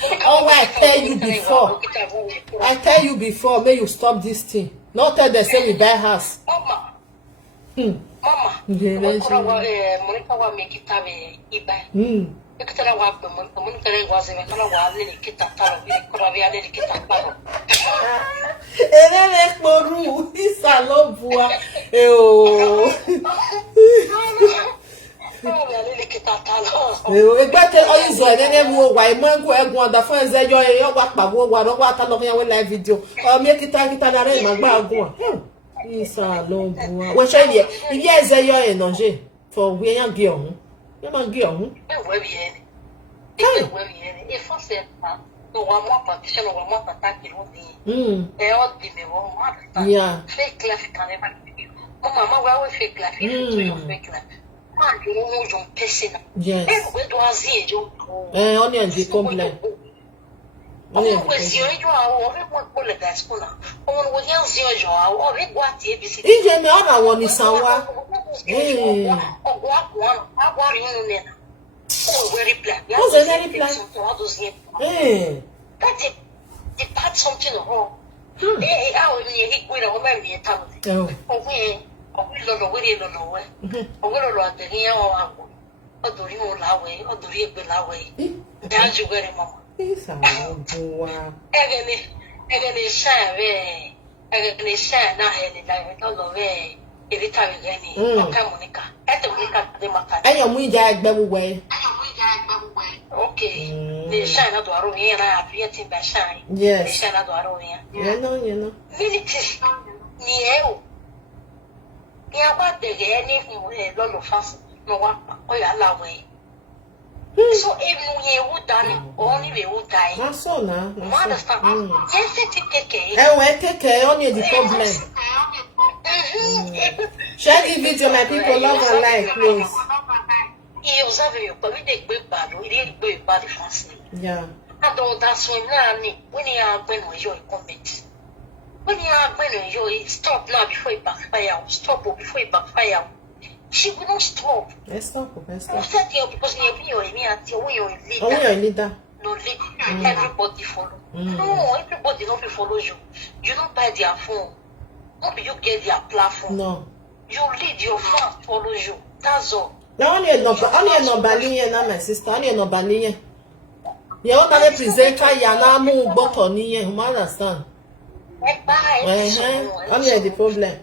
Oh, I tell you before. I tell you before, may you stop this thing. Not tell them say we buy house. Mama. Mama. Yeah, Monica wa make it have a iba. Ekitara wa pe mo nkere gwaze me kana wa le kita taro bi kora bi ale kita taro. Ele poru isa lo bua. E o. Egbete oyizo enene mu wa imango egun oda fun ezejo yo wa pawo wa ro wa ta lo yan we live video. O mi kita na re magba agun. Isa lo bua. Wo se ye, ibi ezeyo enoje for we yan gi ohun. Yo ma gi ohun. Ewe bi ene. Ewe bi ene. E fo se pa. No wa mo pa se no wa mo pa ta ki lo di. E o di me wo ma ta. Yeah. Fake life kan e ba. O mama wa we fake life. Fake life. Yes. Only on the complaint. Only on the Ije me ona woni sanwa. What's the reply? That's something wrong. I will be a woman be a town. Lolo we lolo we. Ogolo lo adenia wa wo. Odori o lawe, odori egbe lawe. Danju were mama. Isa boa. Egene sha na hele la lolo we. Irita we gani. Oka Monica. Ete Monica de maka. Ayo mu ija egbe buwe. Okay. The sha na do aro yen na afieti ba sha. Yes. The sha na do aro yen. You know. Minutes. Ni e ya ba de ge ni fu e lo lo fast no wa o ya la we so e mu ye wu dani o ni we wu dai Na so na. understand yes it take We take only the problem. Share the video, my people. Love and like, please. e observe you but we dey gbe ba lo ire gbe ba the fast Yeah. and all that's when na ni when you are going with your comment. When you are going to stop now before it backfire, stop before it backfire. She will not stop. Let's stop. You set you because you are me at your way you leader. Oh, you're a leader. No lead. Everybody follow. No, everybody don't follow you. You don't buy their phone. Not you get their platform. No. You lead your fans follow you. That's all. Now only a number liye na my sister. Only a number liye. You want to represent ya na mu bottom niye. You understand? Only the problem.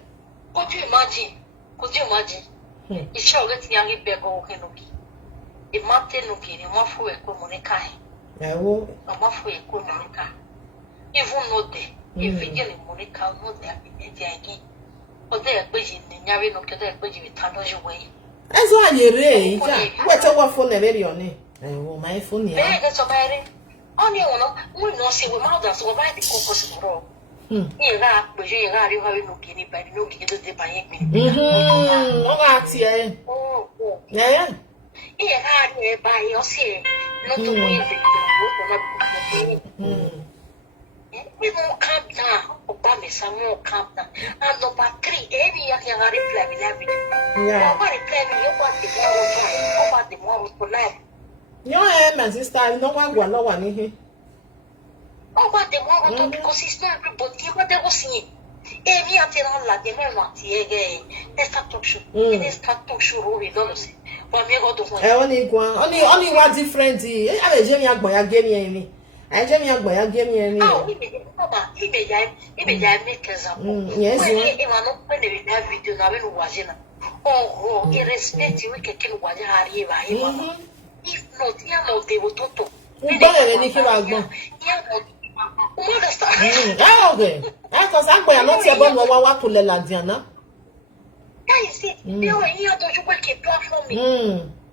Could you imagine? Iṣẹ́ ọ̀rẹ́ ti yàrá ibẹ̀ gan òkè lókè. Ìmọ̀tẹ́ lókè ni wọ́n fún ẹ̀kọ́ Monica ẹ̀. Ẹ̀wọ́. Wọ́n fún ẹ̀kọ́ Monica. Even no there, ìfìdí ni Monica no there ẹ̀dẹ̀ ẹ̀gí. Ọdẹ ẹ̀gbẹ́ yìí ni yàrá lókè ọdẹ ẹ̀gbẹ́ yìí ta lọ́jọ́ wẹ̀yìn. Ẹ̀sọ́ àyèrè ìjà. Wẹ́ẹ̀ tí wọ́n fún ẹ̀rẹ́ rẹ̀ ọ̀nì. Ẹ̀wọ́ máa ń fún yẹn. Bẹ́ẹ̀ gẹ́sọ̀ báyìí rí. Ọ́ ní ẹ̀wọ̀n náà, wọ́n ní ọ̀sẹ̀ ìwé máa dà sí wọ́n báyìí ti kókó sí wọ́rọ̀. Yẹ̀rá àpèjọ yẹ̀rá àríwá rí lókè ní ìbàdí lókè tó dé báyìí gbìn. Wọ́n wá tiẹ̀. Yẹ̀rá àríwá báyìí ọ̀sẹ̀ lọ́tọ̀ mọ́ ìfẹ́ ìgbà we won't calm down. Obama, some more calm down. And number 3, any young reply will have it. Nobody reply me, over the moral for life. My sister, no one will know anything. Over the moral because it's not everybody, what they were seeing. Every until like the man, let's start talk show. Let's start talk show, we don't say. But me go to only one different. I was Jenny Agboy again. I Jenny Agboy again. Oh, he may make example. Yes, if I not when they have video now, when was in. Oh, irrespective, we can watch her here. If not, they will talk to. Okay. Because I'm going not to about what to let Diana. I see. You are here to work a platform.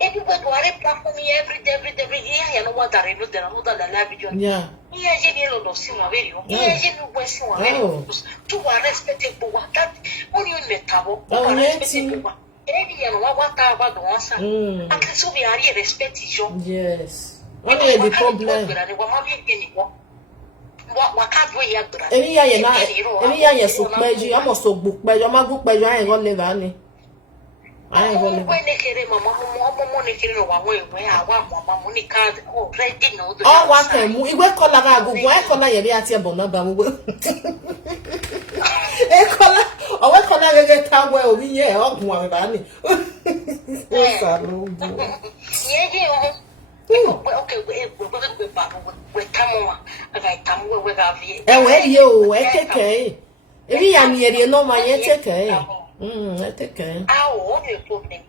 Everybody will have platform every year. You know what I know that another live video. Yeah. Here, you know, no sing a video. Here, you know, what's one video. To a respectable one that only in the table. Oh, respectable. Every year, what I want to answer. And so we are here respecting you. Yes. Only the problem. Any year, so pleasure. I must so book by your book by your angle. I ain't going to Monica no one way where I want my Monica already know the oh what can we call a go why call I be at your bonaba e call o we call I get time where we yeah o one ba ni okay we come on I come we have here e we yo e take e ya mi ere no ma ye take e take ah o le problem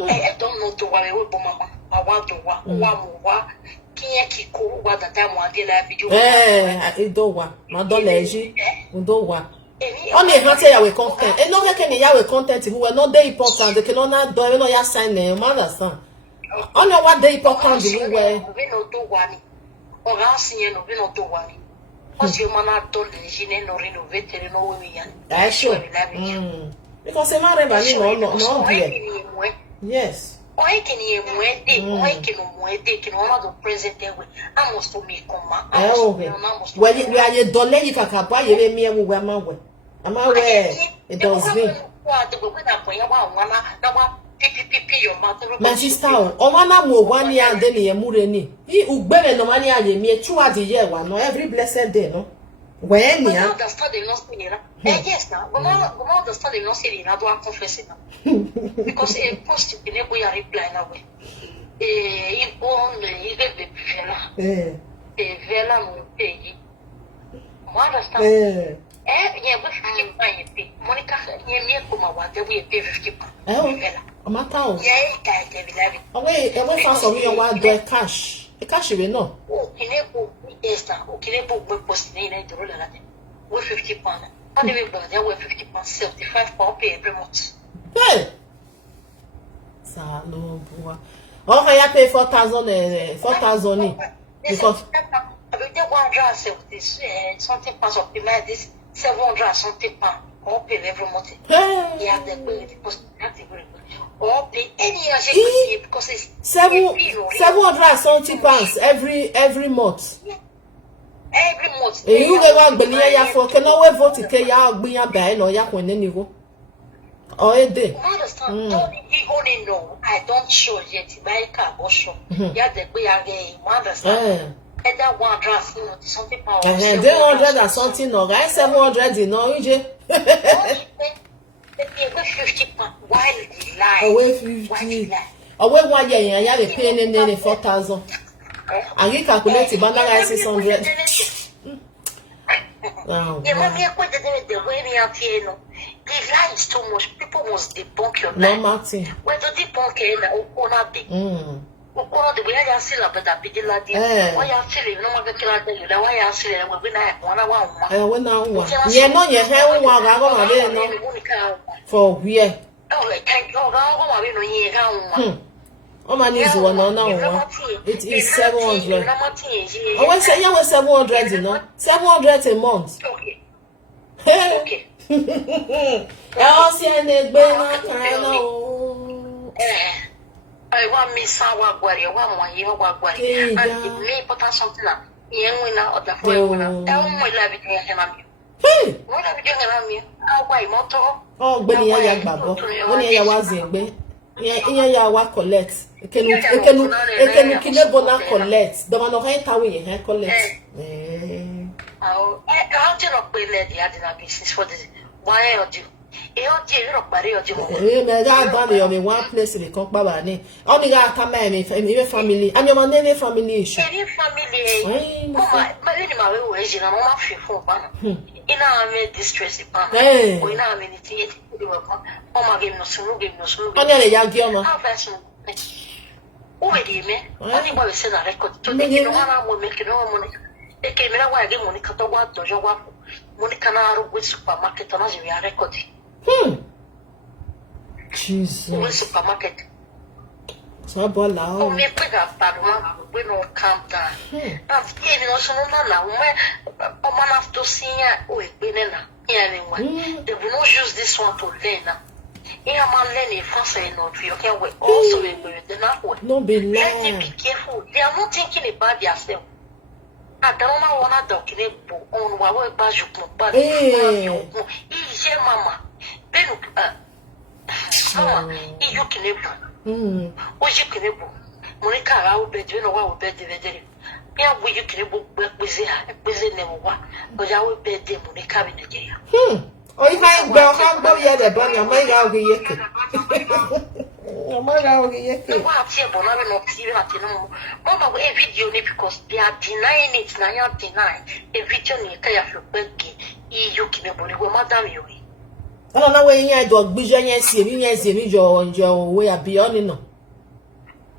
I don't know to worry with mama I want to wa kiye kiko wa that time one day la video e do wa ma do leji do wa on est rentré ya we content et non que ni ya we content who were not very important they can not do no ya sign name understand on know what they important who were we no do wani o ga sinye no we no do wani o si o mana do leji ne no renovate no we yan sure because e ma re ba ni no there yes Oi que ni muete, oi que no muete, que no do presente we. Amos to me koma. We are dole you kaka ba ye me we ma we. Ama we it does me. My sister, o wana mo wani and then ye mure ni. He ugbere no mani aye me throughout the year one no every blessed day no. When ya understand the loss ni na. Yes na. Go understand the loss ni na do confess na. Because a post you never ya reply na we. Il bon il de vela. Vela mo peyi. Mo understand. Ye bu 50 pounds ye Monica ye me kuma wa de we pay 50 pounds. Vela. O mata o. Ye ka de vela. E we fa so we wa do cash. E cash we no. O kinepo esta, o kinepo we post ni na do la la. We 50 pounds. How do we go there we 50 pounds 75 pounds pay every month. Hey. Salon boy. Okay, ya pay 4,000 because avec des 170 something pounds of payment this 770 pounds all pay every month. You have the post category. All pay any year because it's 770 pounds every month. Every month. E you go wan gbeli ya for can we vote ke ya gbin ya ba no ya kwon ni wo. Oh, a day. Understand? You only know. I don't show yet. America go show. Yeah, the way again. Understand? And that 100 something power. And 100 and something. No, guys, 700. You know, you 50 pounds. Why lie? Away 50. Away 1 year. You have a pay in 4,000. And you calculate it, but now 600. Yeah, mommy, I put the way me out here. No. The lie is too much. People must debunk your lie. No, Martin. When to debunk it, Okona be. Okona the way I still a better big lady. Why you feeling? No matter kill that. Why you feeling? We na one. We na one. Yeah, no, you have one. I go ma no. For where? Oh, thank you. Go ma be no ye ga. Oh, my knees one now. It is 700. Oh, when say you 700, you know, 700 a month. Okay. Okay. I see it, but I want me sour worry, 1 year worry. And it may put on something like young winner or the foreign winner. Tell me, love it, hey, what are you doing around me? Why, motor? Oh, Benny, I am Babo. When you was in yeah, wa collect. Ekenu kile bona collect. The man of enter we collect. Oh, how do you not pay lady at business for this? Why are you? You not bury or you? Me ga ba me on one place in the come baba ni. Only ga ta me family. I'm your name family issue. Any family. Mama, my way is na mama fi fun ba. Ina am distress pa. O ina am ni ti Mama give no sunu. Only ya gi omo. O we di me. Only boy say na record. To take no mama mo make no money. E ke me na wa ge money ka to wa dojo wa. Money kana ro with supermarket na je ya record. Jesus. With supermarket. So bola o. O me pega pa we no calm down. I've given us no na o mana to sinya o e pe na. They will not use this one to learn. Learning français not you can work also they not work. No be Let them be careful. They are not thinking about themselves. I don't know what I document on what we bash but mama. Then you can Oji Kinebo, Monica, I will be doing a while bed the day. Yeah, will you Kinebo busy never one, but I will bed the Monica in the day. Oh, if I go, how about you? The bunny, my God, my God, Mama, a video because they are denying it. Now you deny a video in your birthday. You can go, Madam. I don't know where you dog vision, yes, your way of beyond. No,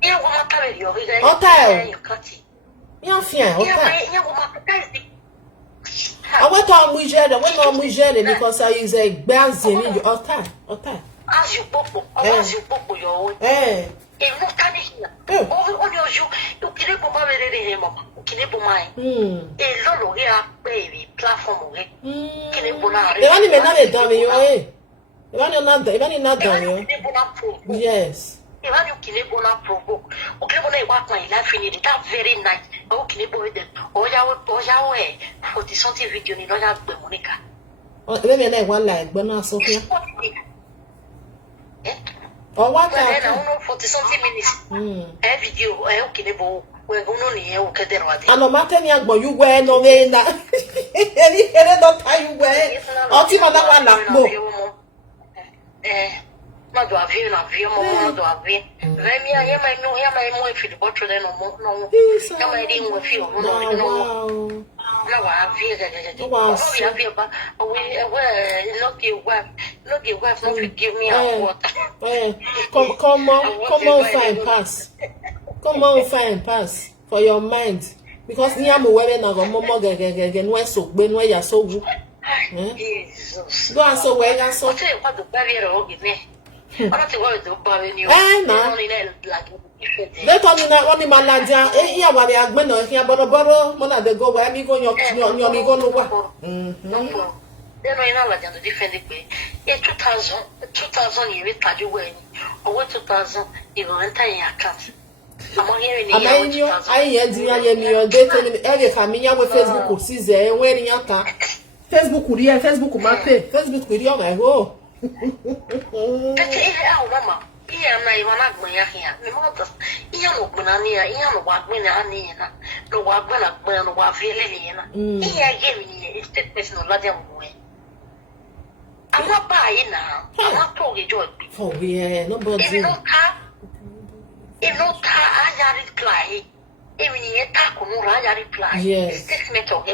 you want to carry your hotel. You're fair, okay. I went on with Jenny because I use a bouncing in your time. As you popo, your own. Eh. If not coming here, on your shoe, you kill it for my him, kill it for mine. A little here, baby, platform. Kill it for now. The only man not done you, eh? Even not done you. Yes. If I kill it for not provoke, okay, when I walk my life in it, that very night, I kill it with them. Or your way for the something video in order to Monica. Oh, let me one like, but not so here. Or what? I don't know 40 something minutes. Every video, I okay, we're going to look at the right. And no matter what you wear, no way that any not how you wear. Or even that one not do a view, not view, more do a view. Remy, I am I know him, I am more if you bottle than no. I didn't with you. No. No, I feel that. Wow, not your wife, not give me a water. Come on, fine pass. Come on, fine pass for your mind. Because Niamu women are going to go so when we are so good. Go and so well, and so. What the barrier of me. I don't think what the barrier you. Let on in only Maladia, here what they are going to hear, but a bottle, one of the go where me go your go no work. Then I know like the different way. Yeah, 2000 years you win. Or 2000 you will enter your account. I hear your data every family with Facebook sees there wearing your car. Facebook would hear Facebook my pay. Facebook with your my go. Iya na iwana gbonya here. Me mother. Iya no gbonia, iya no wa gbena ani na. No wa gbena gbena no wa fele ni na. Iya ye mi statement no lade mo. Ama ba yi na. Ama to ge joy bi. Oh yeah, nobody. If no ka aya reply. If ni ta ko no aya reply. Yes. Statement o e.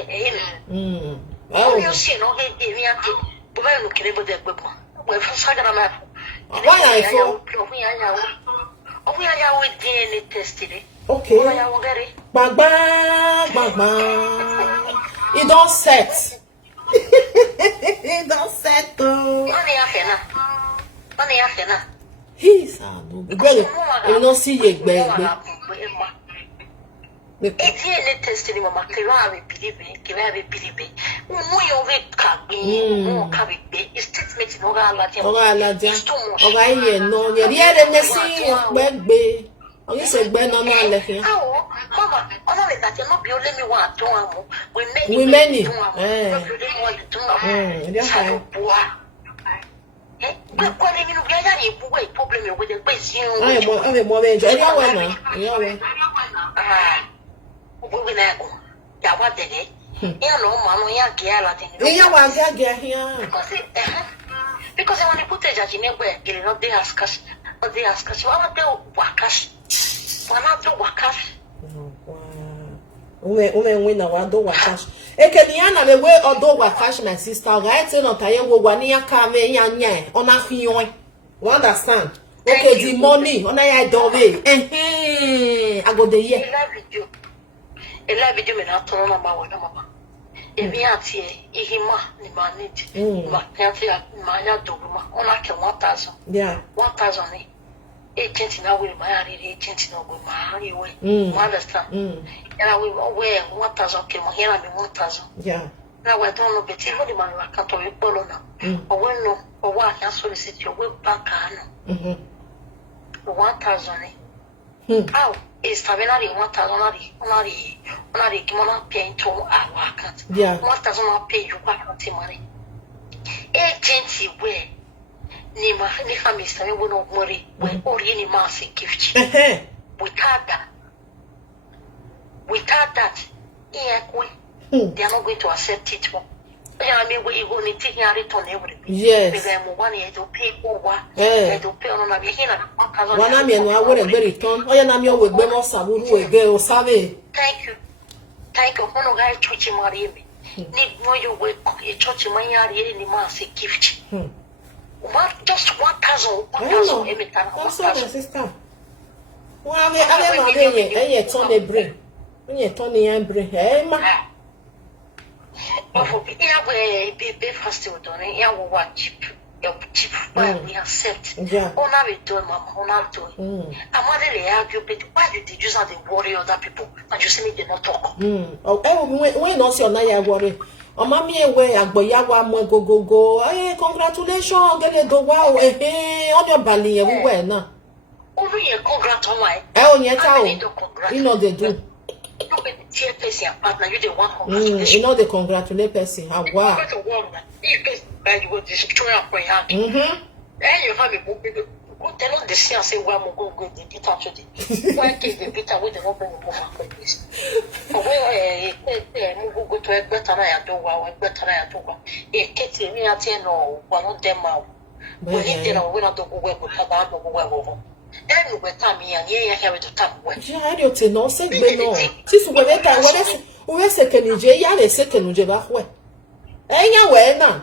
Oh, you see no ge e mi ati. Bo ba no kire bo de gbe mo. We for sagara ma. Why I so? We are with DNA tested. Okay. Bang. It don't set. It don't set though. Money afena. He's a no. You don't see your baby. It's DNA tested. Mama, Kira believe. Mo ve ka bi, mo ka bi be. Statement no ga la je. Oga ye no, ye ri de si gbegbe. Oyi se gbe no na le hin. Mama, ona le that no be only me one to am. We many. Kwa le minu bia ya ni bu we problem we de pe si o. Ame mo be jo. Eya we na. Eya we. We na go. Ya wa de ge. Yeah, no, Mamma, yeah, Latin. Yeah, well, here. Because I want to put a judgment where they not they ask us, or they ask us, what they work us? One of the workers. Win a one do workers. Ekeniana, the way or do workers, my sister, right? So not I will one year come in on a fion. You understand? Okay, the money on a do I go the year. Ela video me na tono na mawo na mama. Ebi atie ihima ni manage. Ma kanti ma ya doguma. Ona ke 1000. Yeah. 1000 ni. Agent na we ma ya ri agent na go ma ri we. You understand? Ela we 1000 ke mo hera me 1000. Yeah. Na we don't know beti ho di ma na ka to we polo na. O we no o wa ya solicit your we bank ano. 1000 ni. How? Is Tavenari 1000 onari kimona pay to our account. Yeah. 1000 pay you back money. Agency where Nima, ni family say we no worry. We ori ni massive gift. Without that, they are not going to accept it. I mean, we go need to hear it on everything. Yes. Because one year to pay over. To pay on a beginner. One I mean, I would have very ton. Oh, yeah, I'm your with Bemo Sabu, girl, Sabe. Thank you. Thank you. One of guy church Marie. Need more you work a church in my yard in the massive gift. Just 1,000. 1,000 every time. That's all, my sister. Well, I don't know, I turn a brain. When you turn the brain, hey, ma. Be festival done, cheap, we accept. On a return, on our doing. I'm not argue, but why did you use the worry other people and you say they not talk? Oh, we not your Naya worry. Oh, mammy, away, Agboyawa, go. Hey, congratulations, get it, wow, hey, on your belly everywhere now. Over here, congrats on my. Oh, yes, you know they do. Partner, you the one congratulations. You know they congratulate person. How wow. You will destroy your hand. And you have a book. Go tell on the sea and say, well, go the beat after the. Why give the beat away the open of this? Away, go to a better I do well, better I do well. A kitty, me at no, one of them out. We didn't win out the web with a bad over. And we come here, yeah, have to come with. Yeah, I don't know, say, no. Tis when second, Jay, second, Jabahwe. Anyway, now.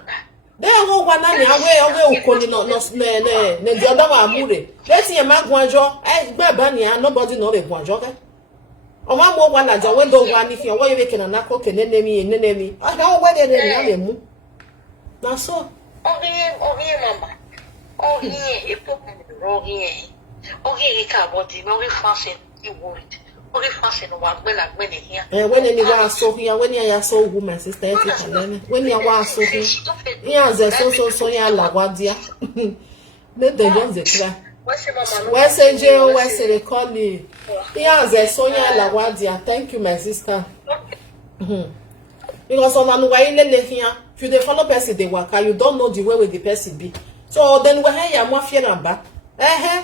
There are one away away no the other one moody. Let's see a man guanjo, as Babania, nobody know a guanjo. Or one more one as a window one if you're way making a knuckle can enemy and enemy. I know whether they are. Now so. Oh, here, Mama. Oh, here, a put wrong here. Oh, here, you can't want him, only fasten, you worried. Only fasten one when I'm winning here. When anyone saw here, when you are so woman, sister, when you are so here, yeah, there's so yeah, la guardia. Let the young declare. Where's a jail, where's a collie? Yeah, there's Sonia La Guardia. Thank you, my sister. Because on the way, if you follow person, they work, you don't know the way with the person be. So then we have more fear and back.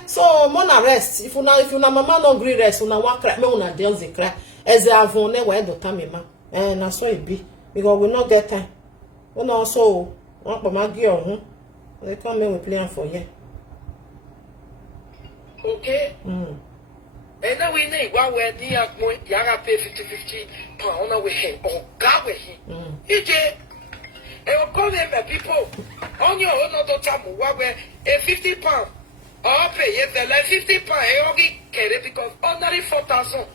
So mona rest. If you na mama no agree rest, una wan cry, me una deals dey cry. As I have on where the time ma. Na so it be. Because we not get time. We no so one for my girl, they come in we plan for you. Okay. And then we need one where the Yaga pay 50 pound with him or God with him. EJ, and we'll call them people on your own other time where a 50 pound. Oh, pay yes, they like 50 pounds. I carry because ordinary 4,000.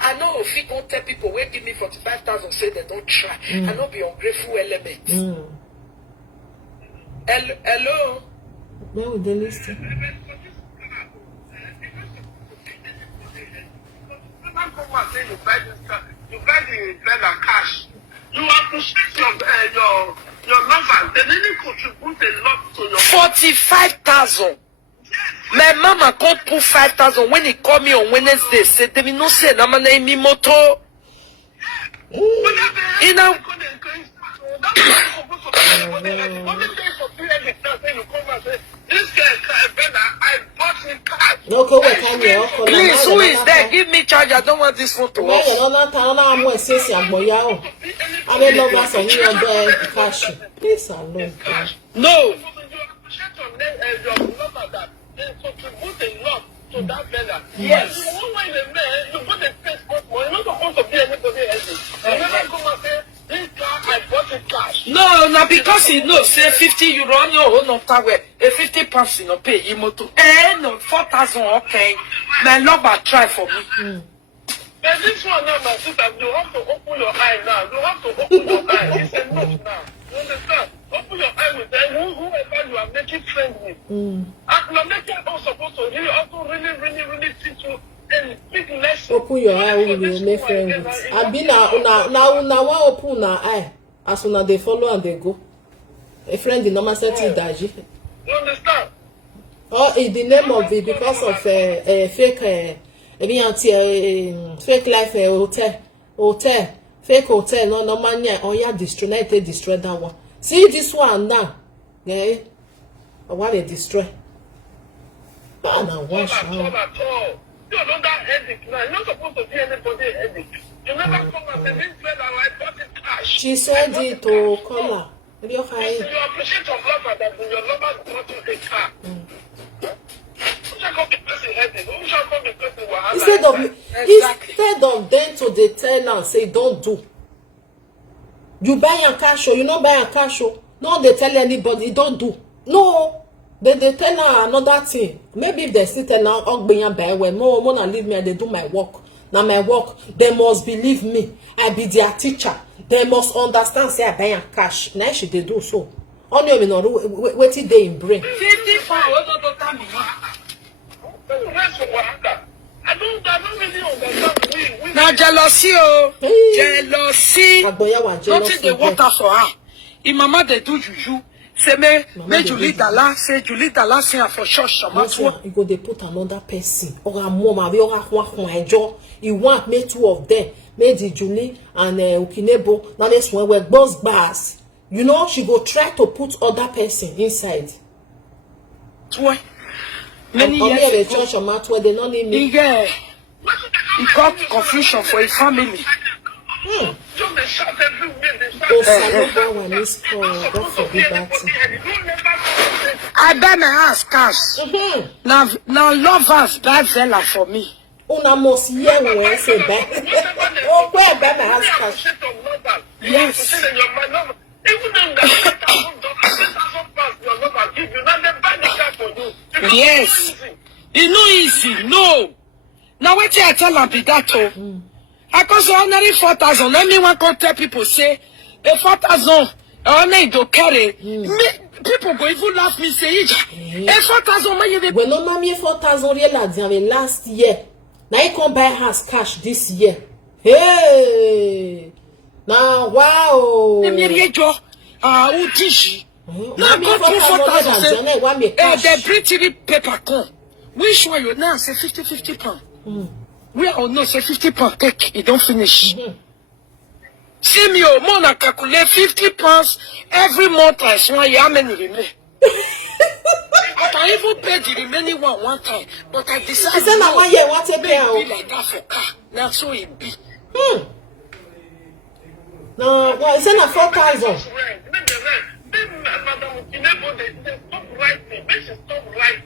I know if you don't tell people, wait, give me 45,000, say they don't try. I know be ungrateful element. Hello. Where would they listen? You buy the bed and cash. You appreciate your number. They didn't contribute a lot to your 45,000. My mama can't put 5,000 when he called me on Wednesday. Said they no say na man name me moto. You know. Please, who is there? Give me charge. I don't want this phone to work. No. To that vendor. Yes. You won't mind the man, you put the Facebook money, you're not supposed to be anybody else. You never come and say, this car, I bought it cash. No, now because he knows, say 50 euro on your own tower, a 50 pounds you no pay him to. No, 4,000, okay. My lover try for me. But this one now, my sister, you have to open your eye now. You have to open your eye. It's enough now. You understand? Open your eye with them, whoever you are making friends with. And you're making us supposed to really teach you and speak less. Open your eye with you make friends with. I be now one open na eye. As soon as they follow and they go. A friend in normal setting daji. You understand? Oh, in the name of it because of fake fake life hotel. Fake hotel, no man, oh yeah, destroy that one. See this one now, yeah. I want to destroy. Ah, now wash at all. You know that headache now. You're not supposed to be anybody headache. You never come and say, this friend, I bought it cash. She said it to Kola. You appreciate your lover that your lover bought you a car. Instead of them to the tell and say don't do. You buy a cash or you not buy a cash or no they tell anybody don't do. No, they tell her another thing. Maybe if they still tell her oh buy when more leave me and they do my work. Now my work, they must believe me. I be their teacher. They must understand say I buy a cash. Now should they do so? Only you know what they in brain. 50 pounds. I don't really understand. Now jealousy, oh, jealousy. Nothing they water for her. If mama they do juju, say me Julie Dala, say Julie Dala say for church. You go they put another person or a mom or you want me two of them, maybe Julie and Ukinebo. Now this one we're boss bars. You know she go try to put other person inside. Why? Many years ago, church or mat where they don't need me. He got confusion for his family. I buy my house cash. Now lovers buy Vela for me. Una must hear when I say buy. Oh, where buy my house cash? Yes. Yes. It's not easy. No. Now what I tell her be that oh. I cost ordinary 4,000. Let me one go tell people say a 4,000 I need to carry. People go even laugh me say a 4,000 money. When no mommy 4,000 real last year. Now you come buy house cash this year. Hey. Now wow. Who teach? Now go through 4,000. They bring 3 paper come. Which one you now say 50 pounds? We all know say 50 pounds take it don't finish. See me oh more calculate 50 pounds every month I swear how many remain. I can even pay the remaining one time, but I decided no, 1 year what take pay like that for car. Now so it be. No, well, it's not 4,000.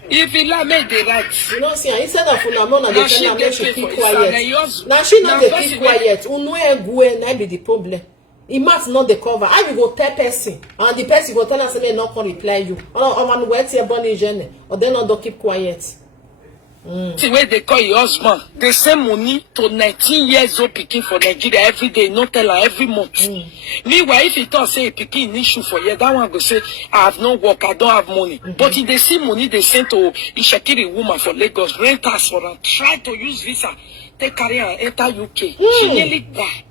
If he like make the right, you know, see, instead of Unamona, they tell her she keep quiet. Now she not they keep quiet. Unwe na be the problem. It must not the cover. I will go tell person, and the person will tell us they not can reply you. Or man wait here bunny journey, or they not keep quiet. The way they call your husband, they send money to 19 years old picking for Nigeria every day, not tell her every month. Meanwhile, if he thought say picking an issue for you, that one go say, I have no work, I don't have money. But if they see money, they send to Ishakiri woman for Lagos, rent us for her, try to use visa, take career and enter UK. She nearly died.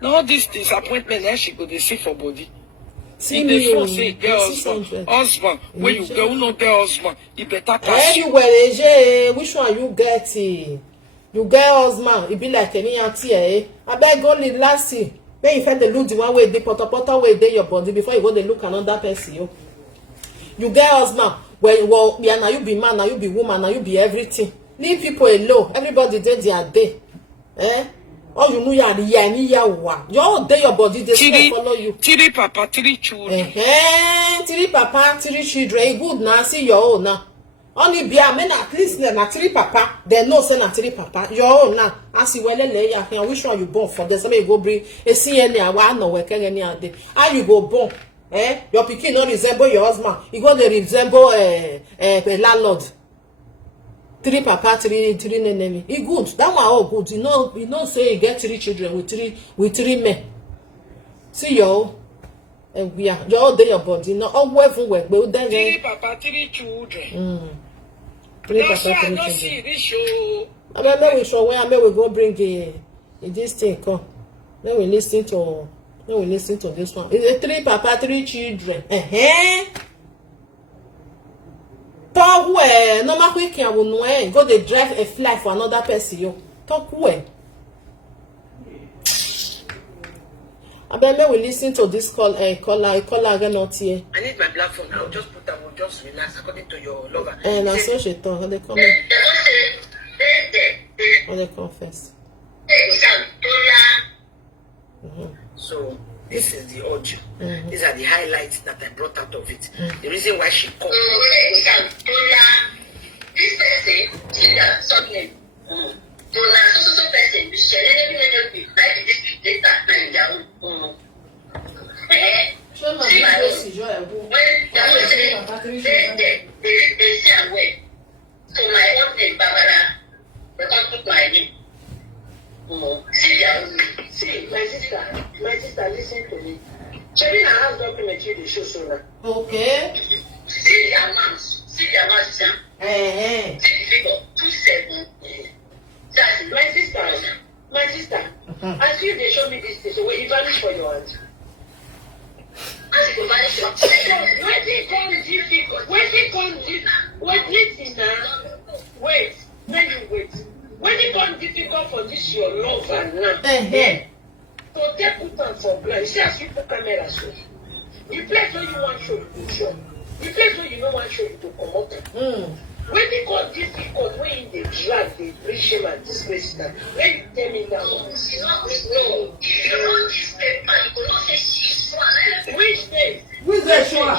Now all this disappointment, then she go they see for body. See me, say girl husband. When you go, no get husband. You better cash. Anywhere, which one you get? You get husband. It be like any auntie, eh? I beg go lead last year. When you find the look the one way, the potter way there your body before you go they look another person. You get husband. Well, yeah, now you be man, now you be woman, now you be everything. Leave people alone. Everybody did their day, eh? Oh, you know you're day your body they follow you. 3 papa, 3 children. 3 papa, 3 children. Good now, see your own now. Only be a man at least na 3 papa. They know say na 3 papa. Your own now. As you well lay here, which one you born for? There's somebody go bring a CNA. I know work any day. How you go born? Your pikin not resemble your husband. You go to resemble a landlord. 3 papa, 3 nenemi. It good. That one all good. You know, say you get 3 children with 3 men. See yo, and we are your day your body. No, all work for work. But then 3 papa, 3 children. 3 papa, 3 children. I mean, we show where I may we go bring this thing come. Then we listen to this one. It's 3 papa, 3 children. Talk where no matter quick can we go they drive a fly for another person yo. Talk where. I bet me we listen to this caller again not here. I need my black phone. I'll just put that one, just relax according to your lover. And I saw she talk. They come. When they come first. So this is the audio. These are the highlights that I brought out of it. The reason why she called. This person, she does something. So now, so person, you share anything like this data and down. Show my face, When they say away. So my own thing, Barbara, they can't put my name. See, my sister, listen to me. Cherry has document you the show so now. Okay. See the amount, sir. See the figure, 27. That's my sister. I see they show me this thing, so it vanish for your hand. As it vanish for when they come difficult, wait, when you wait. When it comes difficult for this your love and now, so take put on for blind. See as you put camera show. The place where you want show you to show. The place where you don't want show you to come out. When it comes difficult, when they drag, they bring shame and disgrace that. When you tell me now, no. If you want this paper, you will not say she's one. Which day? Which day show her?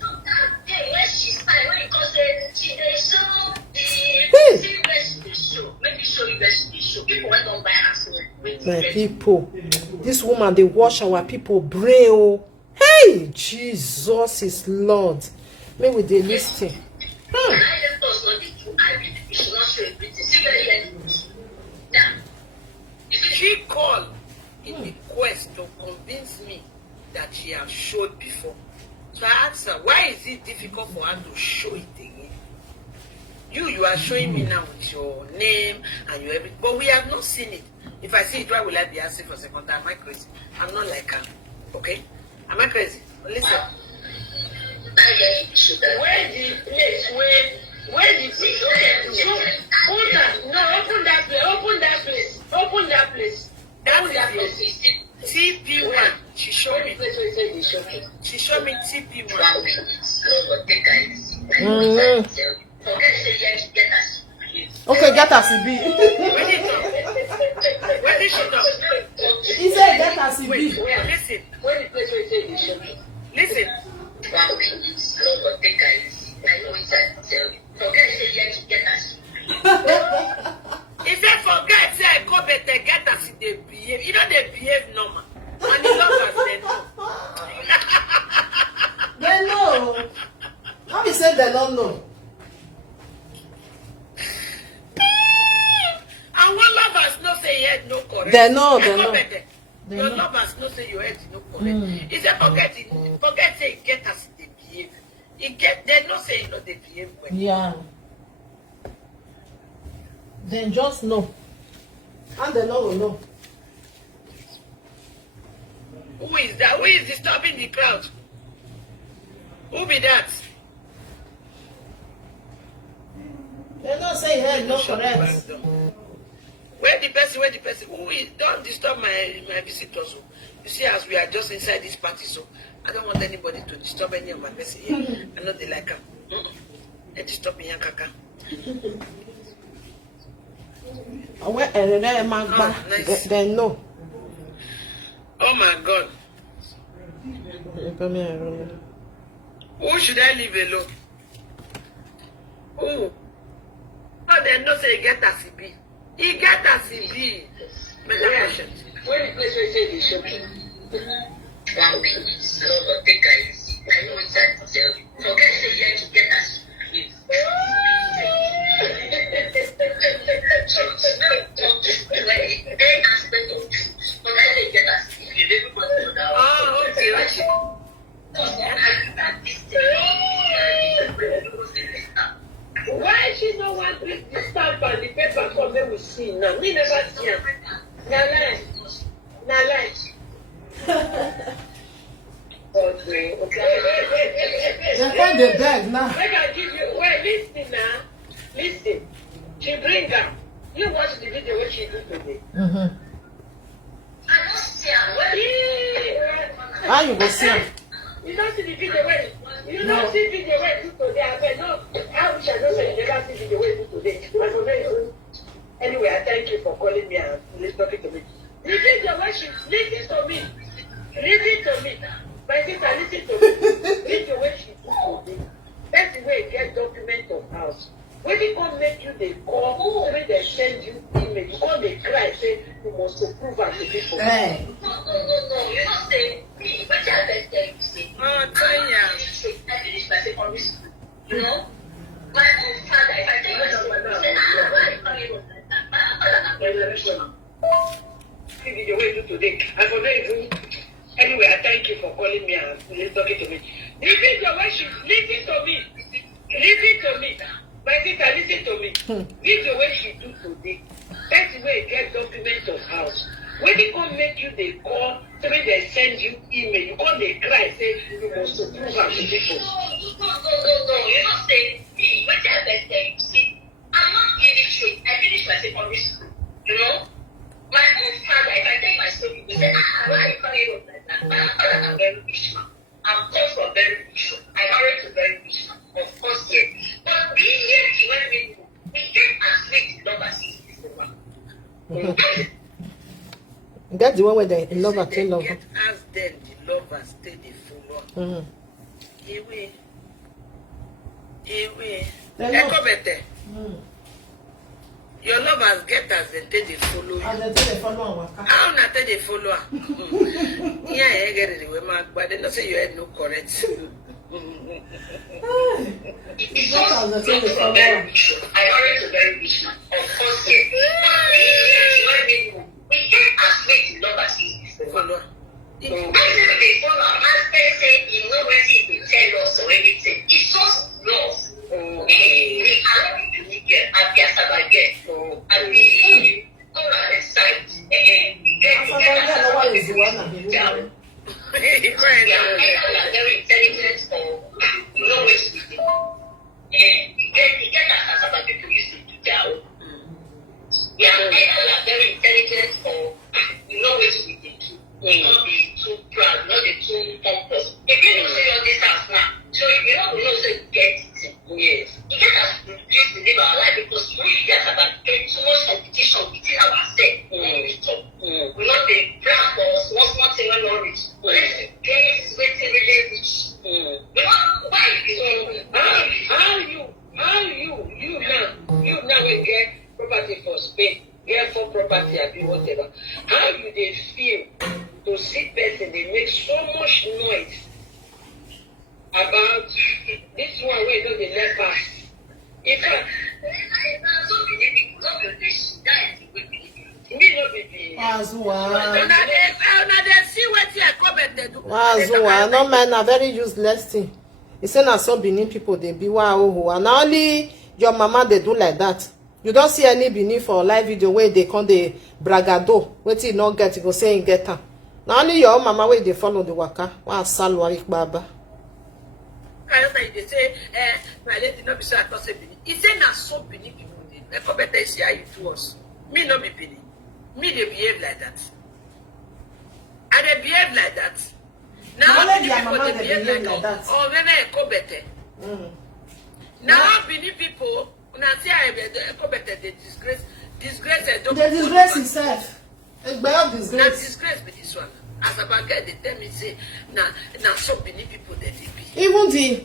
When she started, when it comes to she they show the show. Maybe show you best show. People went on by us. My people, this woman they wash our people brain. Oh. Hey, Jesus is Lord. Maybe they listen. She called in the quest to convince me that she has showed before. So I asked her, why is it difficult for her to show it again? You are showing me now with your name and your everything, but we have not seen it. If I see it, why will I be asking for a second time? Am I crazy? I'm not like her. Okay? Am I crazy? But listen. Where the place where the place? Open that place. TP1. She showed me. She showed me TP1. Okay, get us a B. Where did she talk? He said get us a B. Listen. Listen. If I forget, say I go better get us in the behave. You know they behave normal. And the lovers they know. They know. How we say they don't know? And one lovers no say your head no correct. They know. Your lovers no say your head no correct. If they forget say get us in the behave. They no say you know they behave well. Yeah. Then just know. And they know will know. Who is that? Who is disturbing the crowd? Who be that? They don't say head no correct. Where the person? Who is? Don't disturb my visitors. You see, as we are just inside this party, so I don't want anybody to disturb any of my person here. I know they like them. They disturb me, Kaka. Nice. They know. Oh my God. Who should I leave alone? Who? Oh, they know say he get a CB. He get a CB. Better patient. Where the place where you say they show me? I know it's time to tell you. Forget say you to get us. Oh, okay. Why she no want this stamp and the paper come when we see now? Me never see her. Na lie. Okay. They find the bag now. Make I give you. Wait, listen now. Listen. She bring her. You watch the video what she do today. I don't see her. How you go see him? You don't see the video where you don't see video where do today. I mean, no, I wish I don't say you never see video where do today. But for me, anyway, I thank you for calling me and listening to me. The video where she listen to me. Listen to me. My sister, listen to me. Video where she do today. That's the way you get document of house. When they come make you, they call, when they send you email, you come they cry, say you must approve and to people. Hey. No. You don't say me. What I best tell you say. Oh, Tanya. I finished my secondary school. You know? My own father, if I take my son, say, why you See the way you do today. I for even. Anyway, I thank you for calling me and talking to me. Listen to when she listen to me. Listen to me. My sister, listen to me. This the way she do today. That's the way you get document of house. When they come make you, they call, so when they send you email, you come they cry, say you must approve and to people. No. You don't say me. What I best tell you say. I'm not illiterate. I finished my secondary school. You know? My own father, if I take my story, he said, why are you calling up like that? I'm very rich man. I'm called from very rich man. I'm married to very rich man. Of course, yes. But being here, when we get as late love as is over. That's the one where they love and tell love. Ask them the lovers stay the follow. Iwe. Echo better. Your lovers get as they take the follow you. And they tell they follow and waka. How na take the follow? Yeah, I get it. We mark, but they don't say you had no correct. It's not as they follow. I married a very rich man. Of course, yes. But being here, we get as late love as is Follow. I never they follow. And say you know when they tell us or anything. It's just love. We are to meet them at the Asaba again. And we go on the site. He crying. We are very intelligent for you know which we do. You get Asaba people used to do. We are very intelligent for you know which we do. We will not be too proud, not be too pompous. If you don't say all this stuff now, so if you know say you get it. Yes. You get us to please to live our life because we get about too much competition within ourselves. We talk. We not be proud or small thing when we reach. Let's get waiting really rich. We not why you now will get property for Spain, get for property and whatever. How you they feel to see person they make so much noise about this one where don't they let pass. If I Wazua, no man, a very useless thing. He said, "Na some Benin people they be wow, and only your mama they do like that. You don't see any Benin for live video where they come the bragado. Wait till not get, you go say in get her. Now only your mama where they follow the waka. Wa salwa baba." They say, my lady not be so at us Benin. He said, "Na so Benin people did. I come better see how you to us. Me no be Benin. Me they behave like that. And they behave like that. Now Benin people they behave like that. Oh, when I come better. Now Benin people, when I say I come better, they disgrace. They disgrace himself. Now disgrace be this one. As about guy, they tell me say, now so Benin people that they be. Even the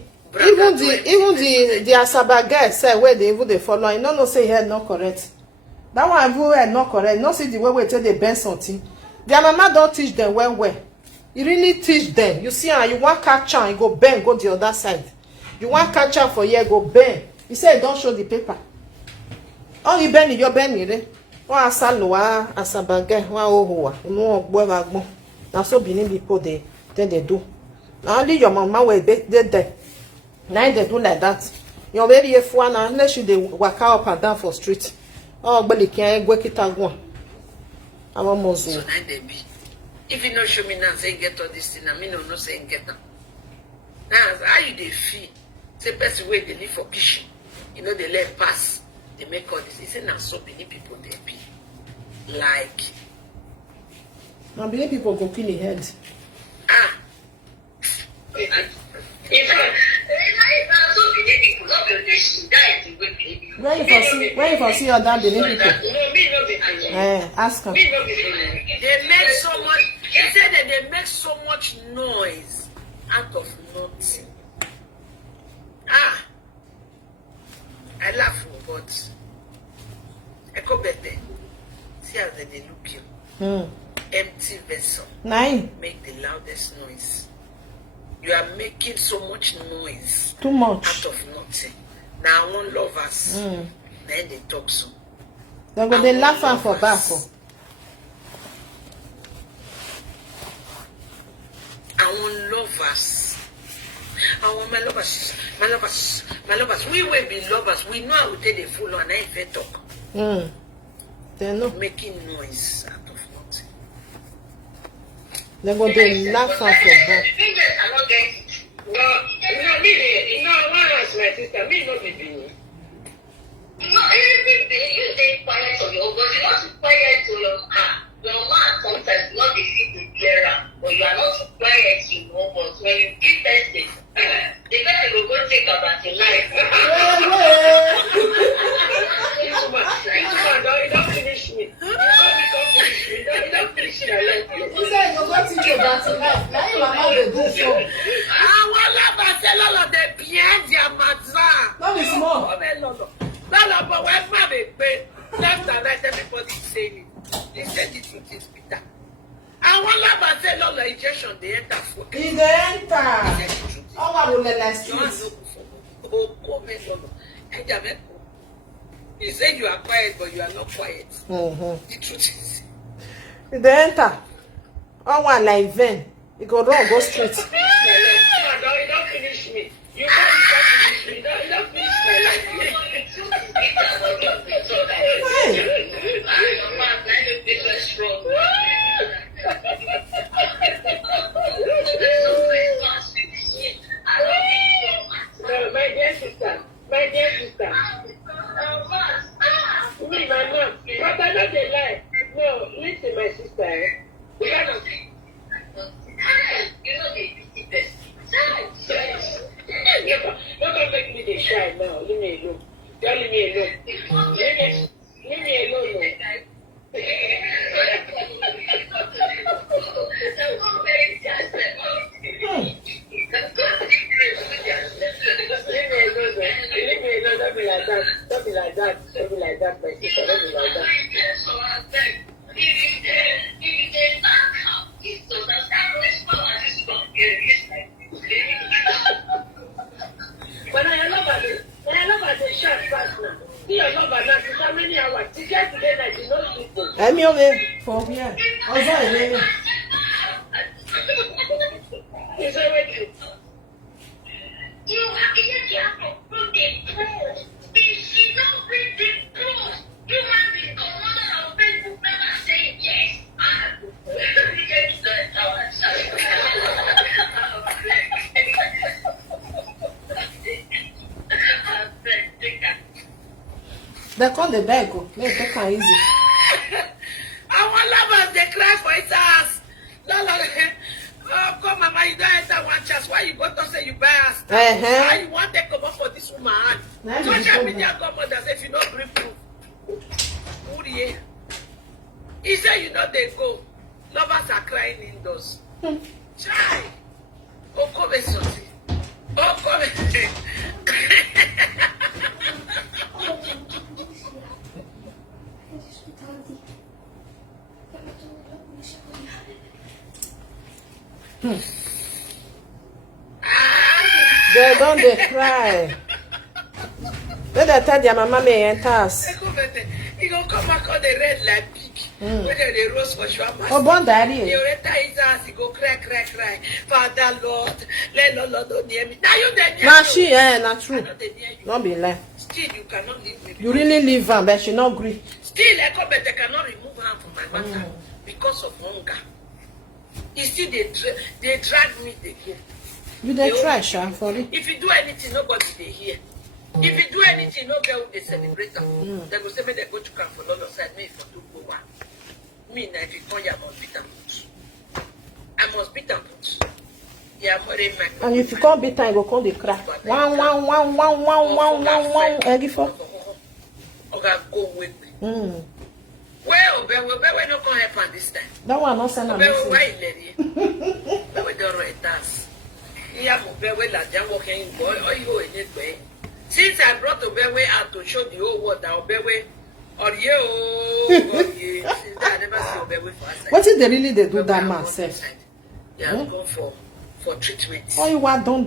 Asaba guy say where they even they follow. You no say head not correct. That one even head not correct. No see the way till they bend something. Their mama don't teach them well. You really teach them. You see, you want catch her, you go bend, go the other side. You want catch her for here, go bend. You say don't show the paper. Oh, you bend, you're bending. Wa asaloa Asaba guy, wa ohoa. No ogbo. Now so Benin people they do. Now only your mama will be there. Now they do like that. You're very f1 unless you they walk up and down for street. Oh, but you can't go kita go. I'm almost so now they be. If you not show me now, say get all this thing. I mean, no say get them. Now how you they feel? Say best way they live for kitchen. You know they let pass. They make all this. It's not so many people they be like. Now Benin people go kill the head. In fact, so many people not be she died the way baby. Where you for see your dad Benin people? No, me no be Benin. Ask her. Me no be Benin. They make so much. He said that they make so much noise out of nothing. I laugh, but I go better. See how they look you. Empty vessel. Nine. Make the loudest noise. You are making so much noise. Too much. Out of nothing. Now one lovers. Then they talk so. Then go they laugh am for back. I want lovers. I want my lovers. My lovers. My lovers. We will be lovers. We know how to take the full on and if talk. They know. Making noise out of nothing. Then go they laugh am for back. Fingers are not getting it. No, me, no, one was my sister. Me not be Benin. No, everything you stay quiet on your own, but you not too quiet to your man sometimes not the fit to clear up, but you are not too quiet, you know, but when you give person, the person will go think about your life. Don't finish me. You don't finish my life. You said you go teach your about your life. Now your mama dey do so. Àwọn alábàáṣẹ́ lọ́lọ́ dẹ̀ bíẹ́ di àmàzà. No be small. Lọ́lọ́ bọ̀ wẹ́ má lè gbé. Left and right everybody is saying it. They said the truth is bitter. Àwọn alábàáṣẹ́ lọ́lọ́ injection dey enter for. E dey enter. Ọwọ́ àwòlẹ̀ like street. You say you are quiet, but you are not quiet. The truth is. E dey enter. One like vein. E go run go straight. Don't finish me. You can't finish me. Don't finish my life. No, my dear sister. Me, my mom. But I know they lie. No, listen, my sister. We gotta see. You know they busy best. Don't make me the shy now. Leave me alone. Don't leave me alone. Leave me alone. Don't be like that, my sister. Don't be like that. When I love at the shop fast now. See your love at now. How many hours? She get today that she knows people. Ẹ̀mí omi for where? Ọjọ́ ìlérí. Is that what you? You have to put the proof. She don't bring the proof. You have to go on Facebook and say yes. They call the bag. Make take am easy. Our lovers they cry for his ass. Oh, come, mama, you don't enter one chance. Why you go to say you buy us? Why you want to come up for this woman? Social media godmother say if you don't bring proof. Who the hell? He said you know they go. Lovers are crying indoors. Chai. Oh, come and sorry. Oh, come and They don't they cry. Then they tell their mama may enter us. He gonna come back on the red like pig. When they roast for sure. Oh, bon daddy. He enter his ass, he go cry. Father Lord, let Lord don't near me. Now you there. Nah, she not true. Don't be lie. Still, you cannot leave me. You really leave her, but she not agree. Still, I come, but I cannot remove her from my matter because of hunger. You see, they drag me, they go. You dey try, Sha, for it. If you do anything, nobody they hear. If you do anything, no girl they celebrate them. They go say me they go to camp for London side. Me if you do go one. Me now if you come here, I must beat them put. I must beat them put. Yeah, more than my. And if you come beat time, go come the crack. One. Eggy for. Okay, go with me. Well, we not gonna happen this time. That one not send a message. Why lady? We don't write that. Yeah, we la jam walking boy. Or you in it way. Since I brought Obewe out to show the whole world that Obewe or you, since I never see Obewe for us. What if they really they do that myself? Yeah, go for treatment. Oh, you what? Don't.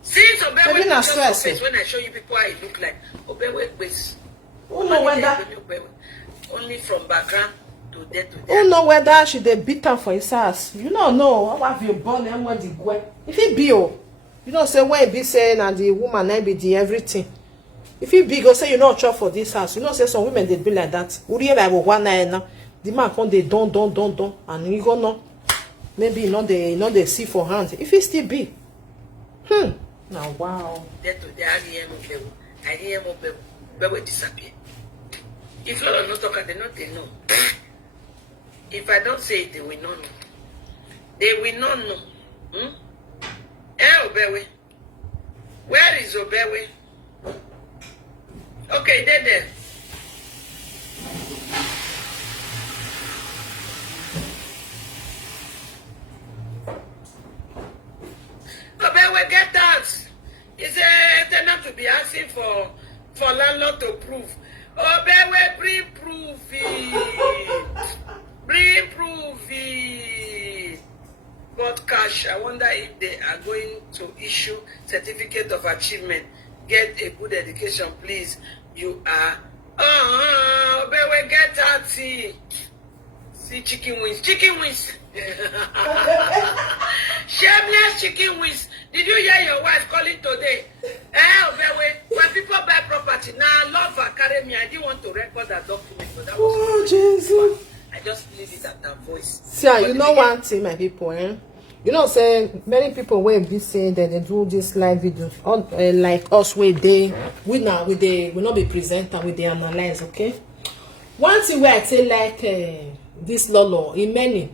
Since Obewe not just stress. face when I show you people how it look like, Obewe face. Who know whether? Only from background to there to Who there. know whether she they beat her for his ass? You don't know. How have you born and what the boy? If he be oh, you don't say why be saying and the woman I be the everything. If he be go say you not chop for this house, you know say some women they be like that. Uri like one night now. The man come they don't and you go no. Maybe you know they see for hand. If he still be. Now wow. There to there, I hear Obewe disappear. If you don't talk, they know. If I don't say it, they will not know. They will not know. Obewe. Where is Obewe? Okay, there. Obewe, get out. It's a tenant to be asking for landlord to prove. Obewe, bring proof it. Bring proof it. But cash, I wonder if they are going to issue certificate of achievement. Get a good education, please. You are. Obewe, get out. See chicken wings. Shameless chicken wings. Did you hear your wife calling today? Obewe, when people buy property, now love her, carry me. I didn't want to record that document, but that was Jesus. I just leave it at that voice. See, you know one thing, my people, You know, say many people will be saying that they do this live video, like us, where we not be presenter, we they analyze, okay? One thing where I say like this Lolo, in many,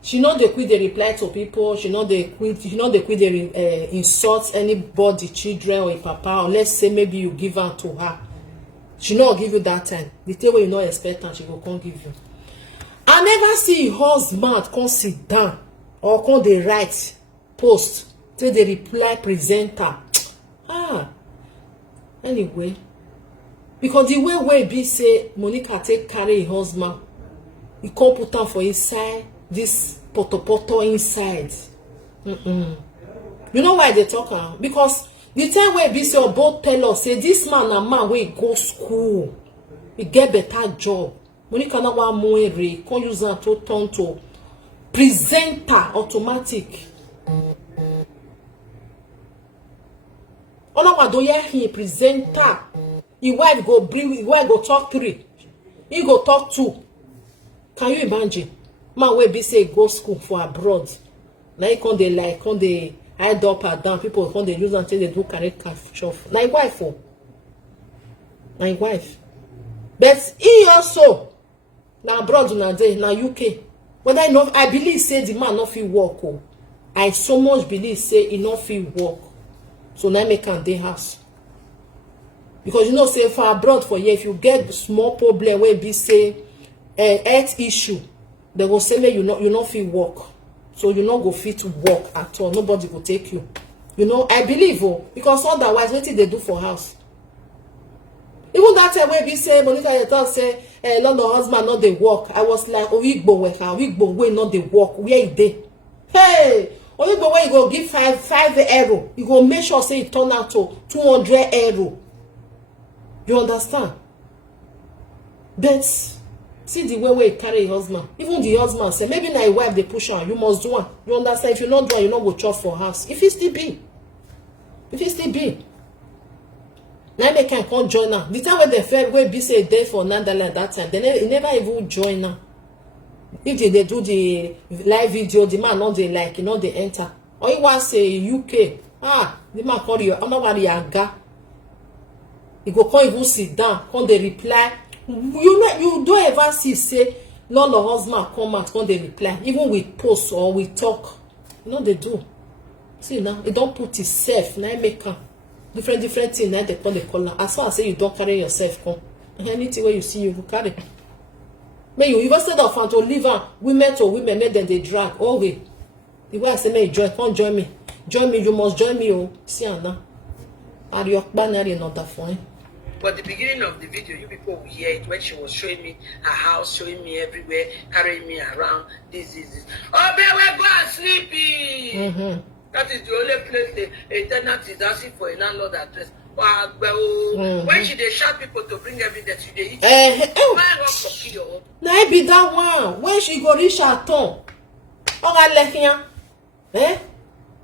she know they quit the reply to people, she know they quit the insult anybody, children or a papa, or let's say maybe you give her to her. She not give you that time. The thing where you not expect her, she will come give you. I never see husband come sit down or come the right post till the reply presenter. Anyway, because the way be say Monica take carry her husband, he come put am for inside this poto inside. You know why they talk? Because the time where be say both tell us say this man and man wey go school, he get better job. Monica na wa moere come use am to turn to presenter automatic. Olawa do hear him presenter. His wife go bring, his wife go talk 3. He go talk 2. Can you imagine? Man wey be say go school for abroad. Now he come dey hide up and down. People come dey use am till they do carry cash off. Na his wife oh. Na his wife. But he also na abroad na dey na UK. Whether I know, I believe say the man not fit work oh. I so much believe say he not fit work. So now make am dey house. Because you know say for abroad for here, if you get small problem where be say health issue, they go say you not fit work. So you not go fit to work at all. Nobody go take you. You know, I believe oh, because otherwise what did they do for house? Even that time where we say Monica talk say London husband not dey work. I was like, Oyigbo wey not dey work. Where he dey? Hey, Oyigbo wey you go give 5 euro. You go make sure say it turn out to 200 euro. You understand? But see the way he carry his husband. Even the husband say maybe na wife they push her. You must do one. You understand? If you not do one, you not go chop for house. If it still be. Now they can come join her. The time when they felt where be say there for Netherlands that time, they never even join her. If they do the live video, the man not they like, they enter. Or you want say UK, the man call you, I'm not worry aga. He go come even sit down, come they reply. You don't ever see say Lord or husband come out, come they reply, even with post or with talk. You know they do. See now, it don't put itself. Now make am different things. Now they call the color. As far as say you don't carry yourself, come anything where you see you carry. May you even instead of to leave women to women, make them they drag. Oh wait, the way I say, may you come join me. Join me. You must join me. Oh, see now. Are you banner another phone? But the beginning of the video, you people will hear it when she was showing me her house, showing me everywhere, carrying me around. This. Oh, baby, go and sleepy. That is the only place a tenant is asking for a landlord address. When she they shout people to bring evidence, she they eat. Now it be that one. When she go reach her turn,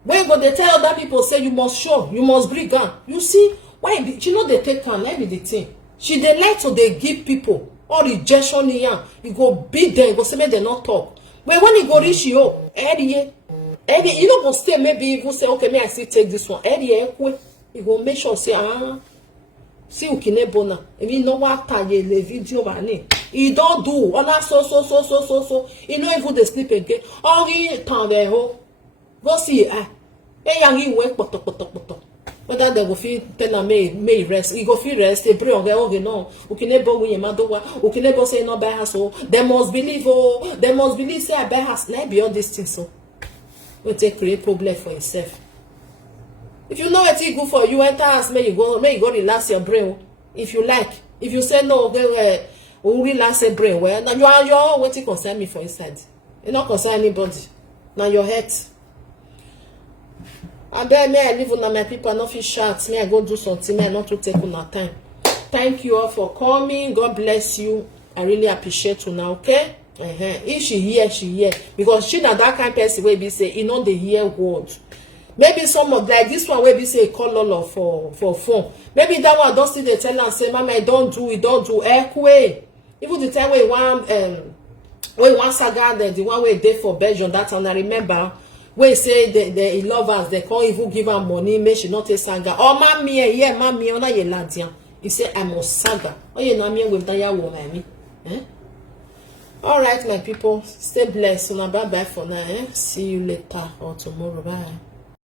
when go they tell other people say you must show, you must bring gun. You see, why she know they take can, let me the thing. She they like to they give people all rejection here. You go beat them, you go say make they not talk. But when you go reach you, Eddie, you don't go stay, maybe you go say, okay, may I still take this one. Eddie, you go make sure say, see ukine bona. If you know what time the video bani, you don't do all that so. You know if they sleep again. Oh, he turn there ho. Go see young you work poto. Whether they go feel tell her may rest. You go feel rest. They pray on their own. No, ukine bo we madowa. Ukine bo say no buy house. So they must believe. Oh, they must believe say I buy house. Now beyond this thing so. Will take create problem for yourself. If you know it's good for you, enter house, may you go relax your brain. If you like. If you say no, okay, will relax your brain. Well, now you are what to concern me for inside. You not concern anybody. Now your head. I bet me I live on my people, not fish shots. Me I go do something, me I not to take on our time. Thank you all for coming. God bless you. I really appreciate you now, okay? If she hear because she not that kind of person where be say you know they hear words. Maybe some of like this one where be say call all for phone. Maybe that one don't still they tell and say mama I don't do equate. Even the time where one saga the one where they for Belgium that time I remember where say the lovers they can't even give her money make she not a saga. Oh mommy yeah mommy ona ye landian. He say I must saga. Oh you know me with that ya woman me. All right, my people, stay blessed. Bye bye for now. See you later or tomorrow. Bye.